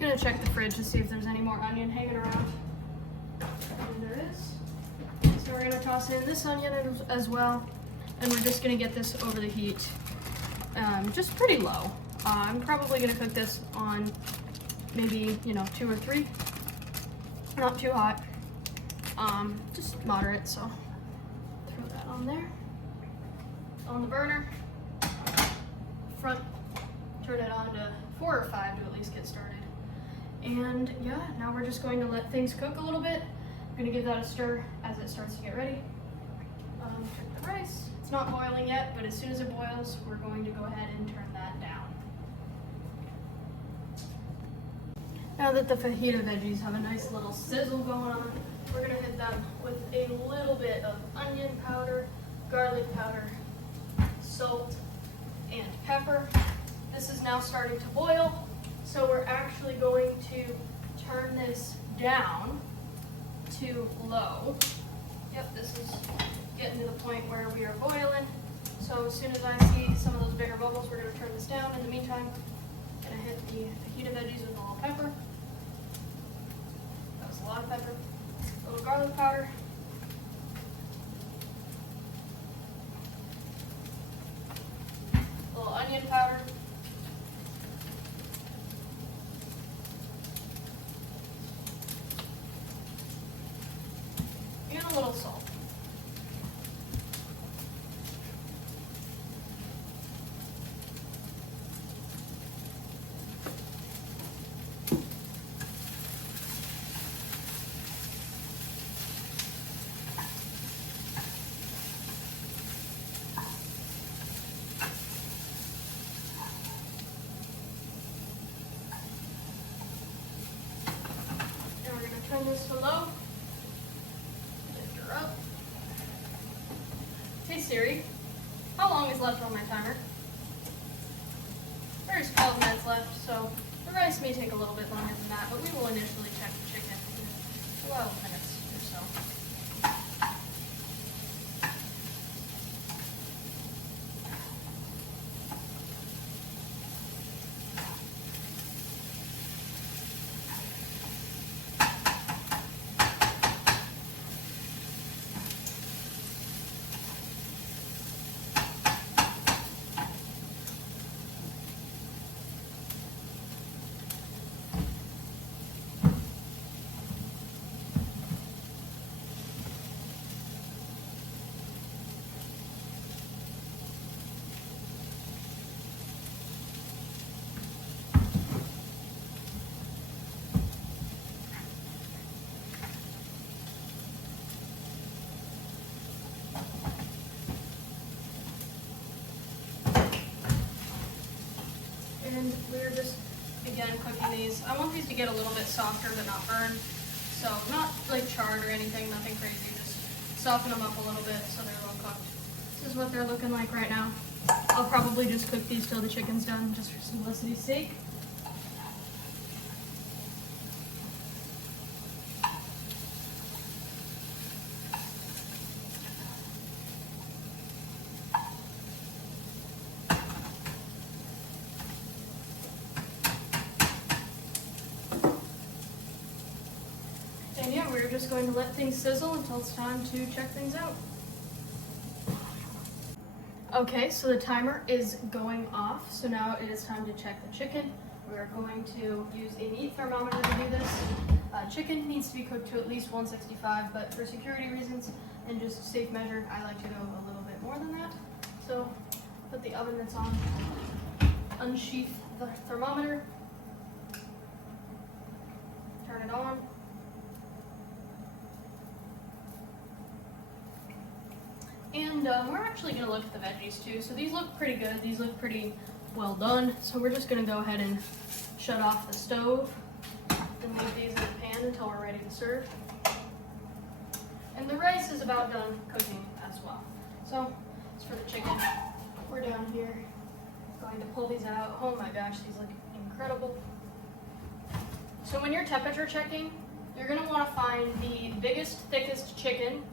Gonna check the fridge to see if there's any more onion hanging around. And there is. So we're gonna toss in this onion as well. And we're just gonna get this over the heat, just pretty low. I'm probably gonna cook this on maybe, 2 or 3. Not too hot. Just moderate, so throw that on there. On the burner. Front, turn it on to 4 or 5 to at least get started. And yeah, now we're just going to let things cook a little bit. I'm gonna give that a stir as it starts to get ready. Check the rice. It's not boiling yet, but as soon as it boils, we're going to go ahead and turn that down. Now that the fajita veggies have a nice little sizzle going on, we're gonna hit them with a little bit of onion powder, garlic powder, salt, and pepper. This is now starting to boil, so we're actually going to turn this down to low. Yep, this is getting to the point where we are boiling. So as soon as I see some of those bigger bubbles, we're gonna turn this down. In the meantime, I'm gonna hit the fajita veggies with a little pepper. a lot of pepper. A little garlic powder. A little onion powder. And a little salt. Turn this to low. Lift her up. Hey Siri, how long is left on my timer? There's 12 minutes left, so the rice may take a little bit longer than that, but we will initially check the chicken in 12 minutes or so. And we're just, again, cooking these. I want these to get a little bit softer but not burned. So not like charred or anything, nothing crazy. Just soften them up a little bit so they're well cooked. This is what they're looking like right now. I'll probably just cook these till the chicken's done, just for simplicity's sake. And yeah, we're just going to let things sizzle until it's time to check things out. Okay, so the timer is going off, so now it is time to check the chicken. We're going to use a meat thermometer to do this. Chicken needs to be cooked to at least 165, but for security reasons and just safe measure, I like to go a little bit more than that. So put the oven that's on, unsheath the thermometer, turn it on. And we're actually going to look at the veggies too. So these look pretty good. These look pretty well done. So we're just going to go ahead and shut off the stove and leave these in the pan until we're ready to serve. And the rice is about done cooking as well. So as for the chicken, we're down here going to pull these out. Oh my gosh, these look incredible. So when you're temperature checking, you're going to want to find the biggest, thickest chicken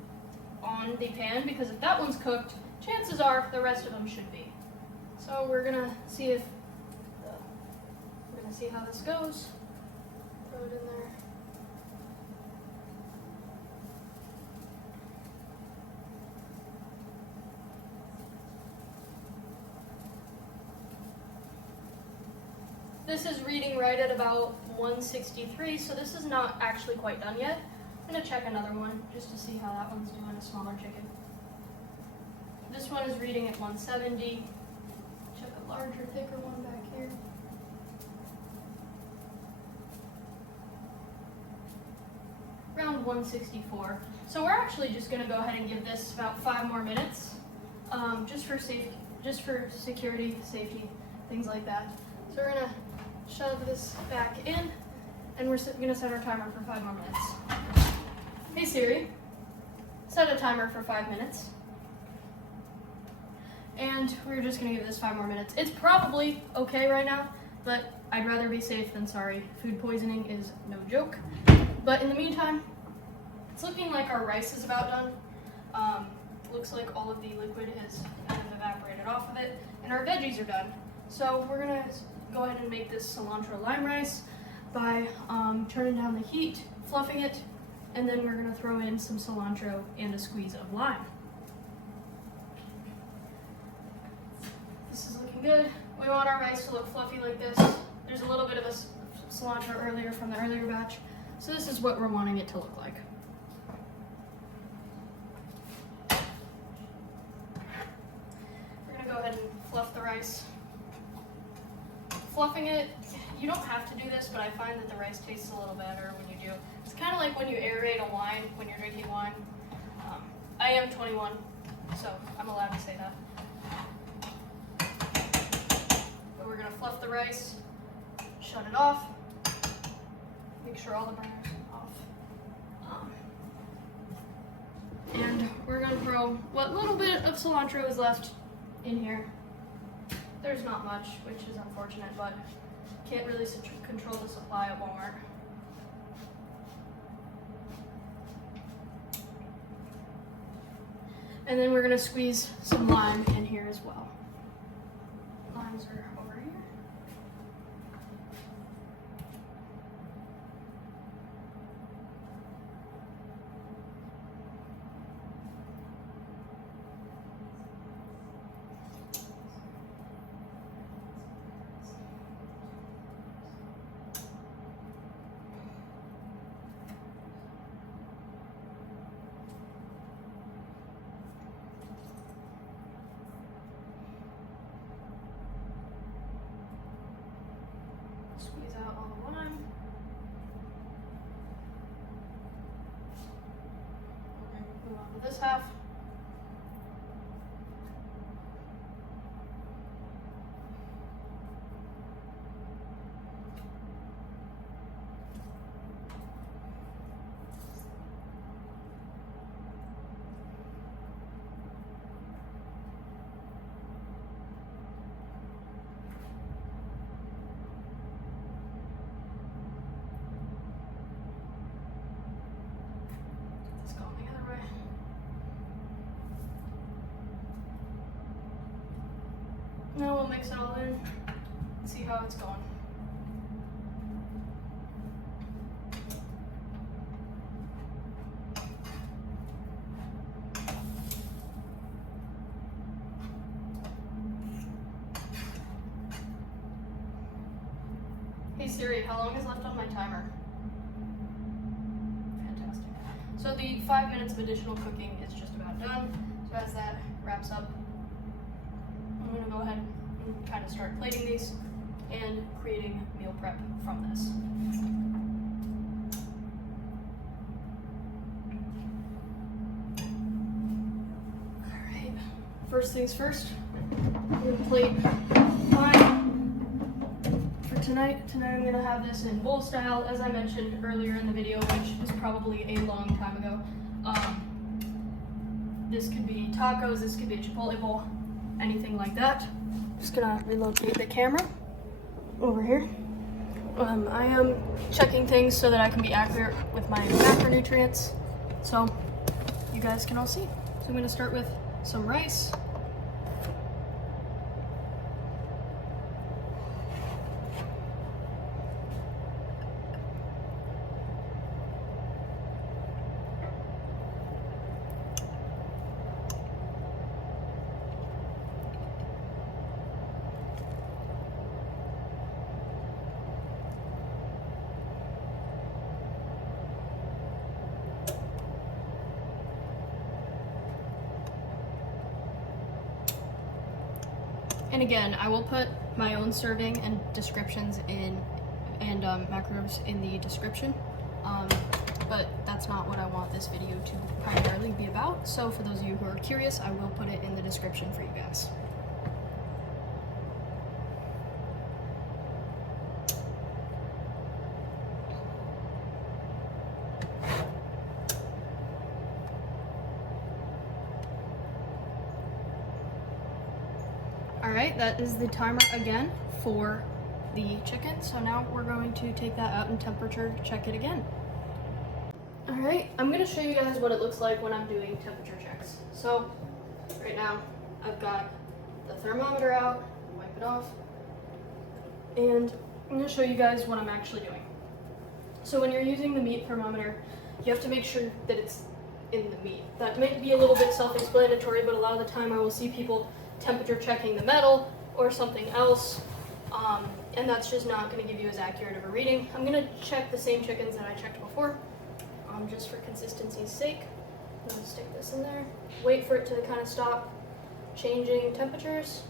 on the pan, because if that one's cooked, chances are the rest of them should be. So we're gonna see how this goes. Throw it in there. This is reading right at about 163, so this is not actually quite done yet. I'm going to check another one just to see how that one's doing, a smaller chicken. This one is reading at 170. Check a larger, thicker one back here. Around 164. So we're actually just going to go ahead and give this about 5 more minutes, just for security, safety, things like that. So we're going to shove this back in, and we're going to set our timer for 5 more minutes. Hey Siri, set a timer for 5 minutes. And we're just gonna give this 5 more minutes. It's probably okay right now, but I'd rather be safe than sorry. Food poisoning is no joke. But in the meantime, it's looking like our rice is about done. Looks like all of the liquid has kind of evaporated off of it, and our veggies are done. So we're gonna go ahead and make this cilantro lime rice by turning down the heat, fluffing it, And then we're gonna throw in some cilantro and a squeeze of lime. This is looking good. We want our rice to look fluffy like this. There's a little bit of a cilantro earlier from the earlier batch. So this is what we're wanting it to look like. We're gonna go ahead and fluff the rice. Fluffing it, you don't have to do this, but I find that the rice tastes a little better when you do. It's kind of like when you aerate a wine, when you're drinking wine. I am 21, so I'm allowed to say that. But we're gonna fluff the rice, shut it off, make sure all the burners are off. And we're gonna throw what little bit of cilantro is left in here. There's not much, which is unfortunate, but can't really control the supply at Walmart. And then we're gonna squeeze some lime in here as well. Limes are over here. Squeeze out all the lime. Move on to this half. It's going the other way. Now we'll mix it all in and see how it's going. Hey Siri, how long is left on my timer? Fantastic. So the 5 minutes of additional cooking is just about done. So as that wraps up, I'm gonna go ahead and kind of start plating these and creating meal prep from this. All right, first things first, I'm gonna plate mine. For tonight I'm gonna have this in bowl style, as I mentioned earlier in the video, which is probably a long time ago. This could be tacos, this could be a Chipotle bowl, anything like that. Just gonna relocate the camera over here. I am checking things so that I can be accurate with my macronutrients, so you guys can all see. So I'm gonna start with some rice. And again, I will put my own serving and descriptions in, and macros in the description, but that's not what I want this video to primarily be about. So for those of you who are curious, I will put it in the description for you guys. Alright, that is the timer again for the chicken. So now we're going to take that out and temperature check it again. Alright, I'm going to show you guys what it looks like when I'm doing temperature checks. So right now I've got the thermometer out, wipe it off, and I'm going to show you guys what I'm actually doing. So when you're using the meat thermometer, you have to make sure that it's in the meat. That may be a little bit self-explanatory, but a lot of the time I will see people temperature checking the metal or something else, and that's just not going to give you as accurate of a reading. I'm going to check the same chickens that I checked before, just for consistency's sake. I'm going to stick this in there, wait for it to kind of stop changing temperatures.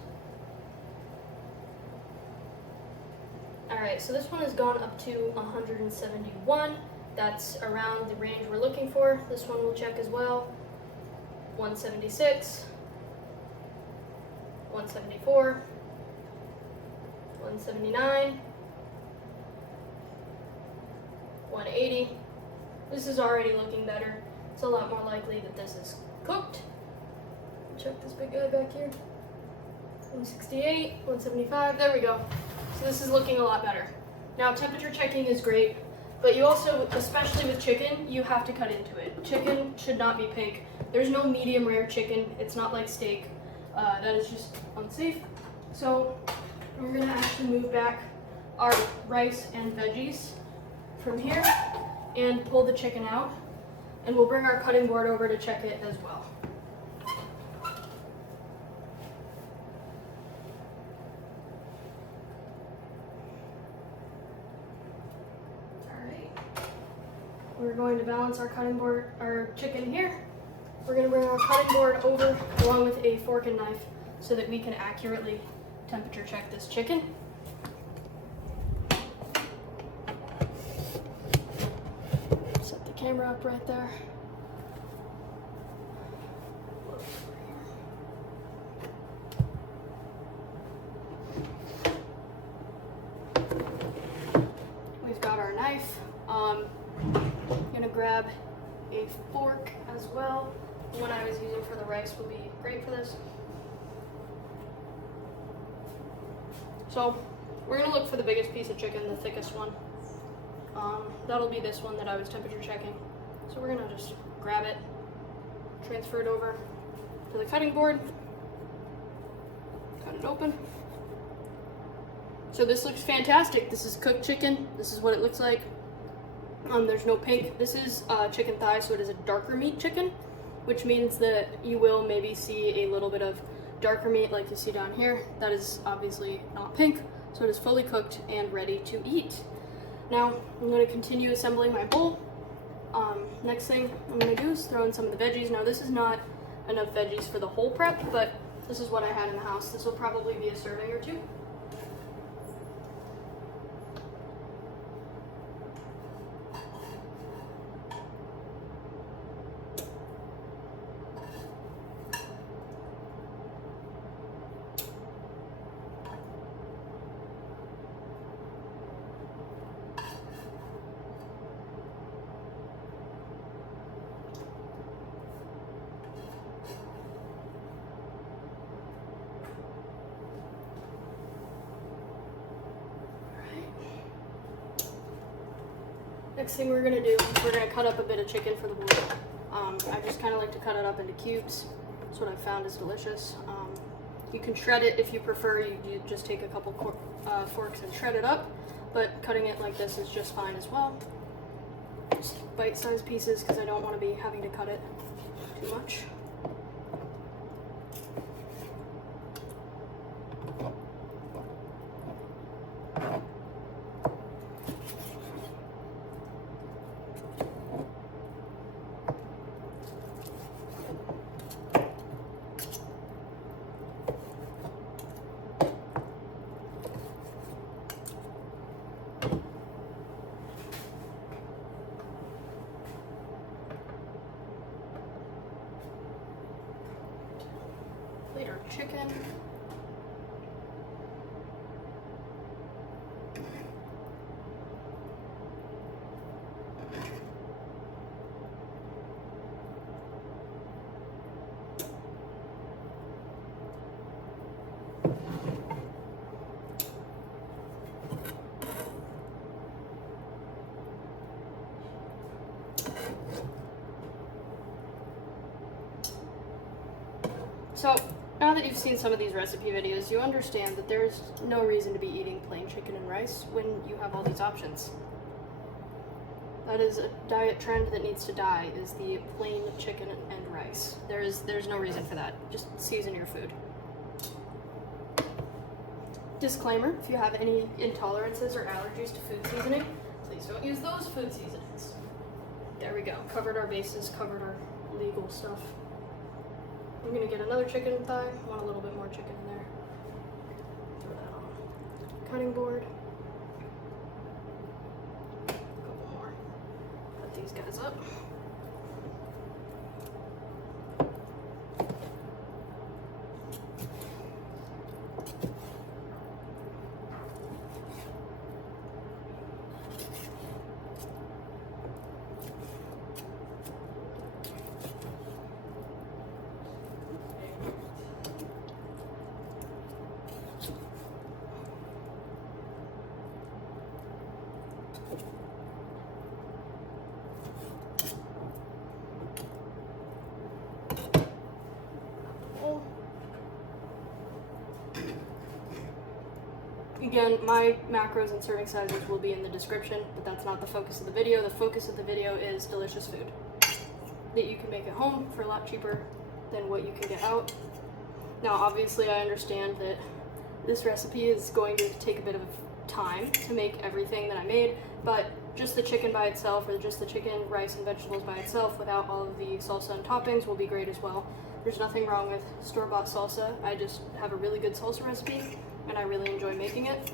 Alright, so this one has gone up to 171. That's around the range we're looking for. This one we'll check as well. 176, 174, 179, 180. This is already looking better. It's a lot more likely that this is cooked. Check this big guy back here. 168, 175, there we go. So this is looking a lot better. Now temperature checking is great, but you also, especially with chicken, you have to cut into it. Chicken should not be pink. There's no medium rare chicken. It's not like steak. That is just unsafe. So we're gonna actually move back our rice and veggies from here and pull the chicken out, and we'll bring our cutting board over to check it as well. We're going to balance our cutting board, our chicken here. We're going to bring our cutting board over along with a fork and knife so that we can accurately temperature check this chicken. Set the camera up right there. We've got our knife. I'm gonna grab a fork as well. The one I was using for the rice will be great for this. So we're gonna look for the biggest piece of chicken, the thickest one. That'll be this one that I was temperature checking. So we're gonna just grab it, transfer it over to the cutting board, cut it open. So this looks fantastic. This is cooked chicken. This is what it looks like. There's no pink. This is chicken thigh, so it is a darker meat chicken, which means that you will maybe see a little bit of darker meat like you see down here. That is obviously not pink, so it is fully cooked and ready to eat. Now, I'm going to continue assembling my bowl. Next thing I'm going to do is throw in some of the veggies. Now, this is not enough veggies for the whole prep, but this is what I had in the house. This will probably be a serving or two. Next thing we're gonna do, we're gonna cut up a bit of chicken for the bowl. I just kind of like to cut it up into cubes. That's what I found is delicious. You can shred it if you prefer. You just take a couple forks and shred it up, but cutting it like this is just fine as well. Just bite-sized pieces because I don't want to be having to cut it too much. Later chicken. So, now that you've seen some of these recipe videos, you understand that there's no reason to be eating plain chicken and rice when you have all these options. That is a diet trend that needs to die, is the plain chicken and rice. There's no reason for that. Just season your food. Disclaimer, if you have any intolerances or allergies to food seasoning, please don't use those food seasonings. There we go. Covered our bases, covered our legal stuff. I'm gonna get another chicken thigh. I want a little bit more chicken in there. Throw that on the cutting board. A couple more. Cut these guys up. Again, my macros and serving sizes will be in the description, but that's not the focus of the video. The focus of the video is delicious food that you can make at home for a lot cheaper than what you can get out. Now, obviously, I understand that this recipe is going to take a bit of time to make everything that I made, but just the chicken by itself, or just the chicken, rice, and vegetables by itself without all of the salsa and toppings will be great as well. There's nothing wrong with store-bought salsa. I just have a really good salsa recipe, and I really enjoy making it.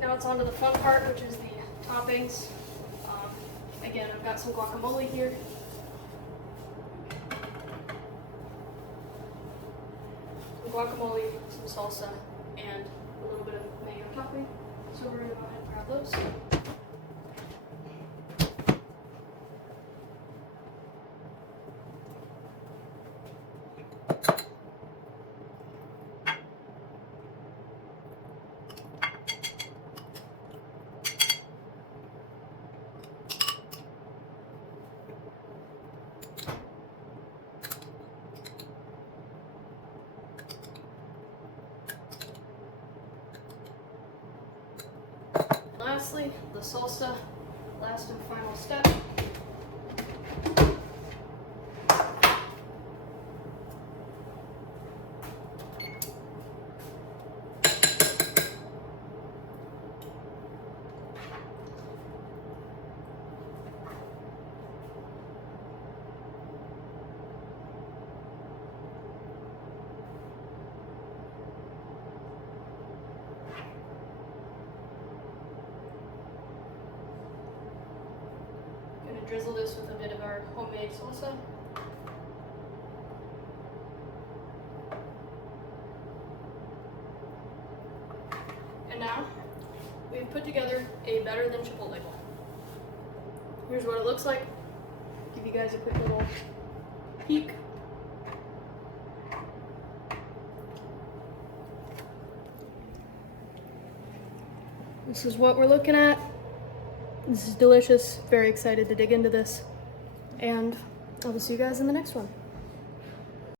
Now it's on to the fun part, which is the toppings. Again, I've got some guacamole here. Some guacamole, some salsa, and a little bit of mayo topping. So we're going to go ahead and grab those. Lastly, the salsa, last and final step. Drizzle this with a bit of our homemade salsa. And now we've put together a better than Chipotle bowl. Here's what it looks like. Give you guys a quick little peek. This is what we're looking at. This is delicious. Very excited to dig into this. And I will see you guys in the next one.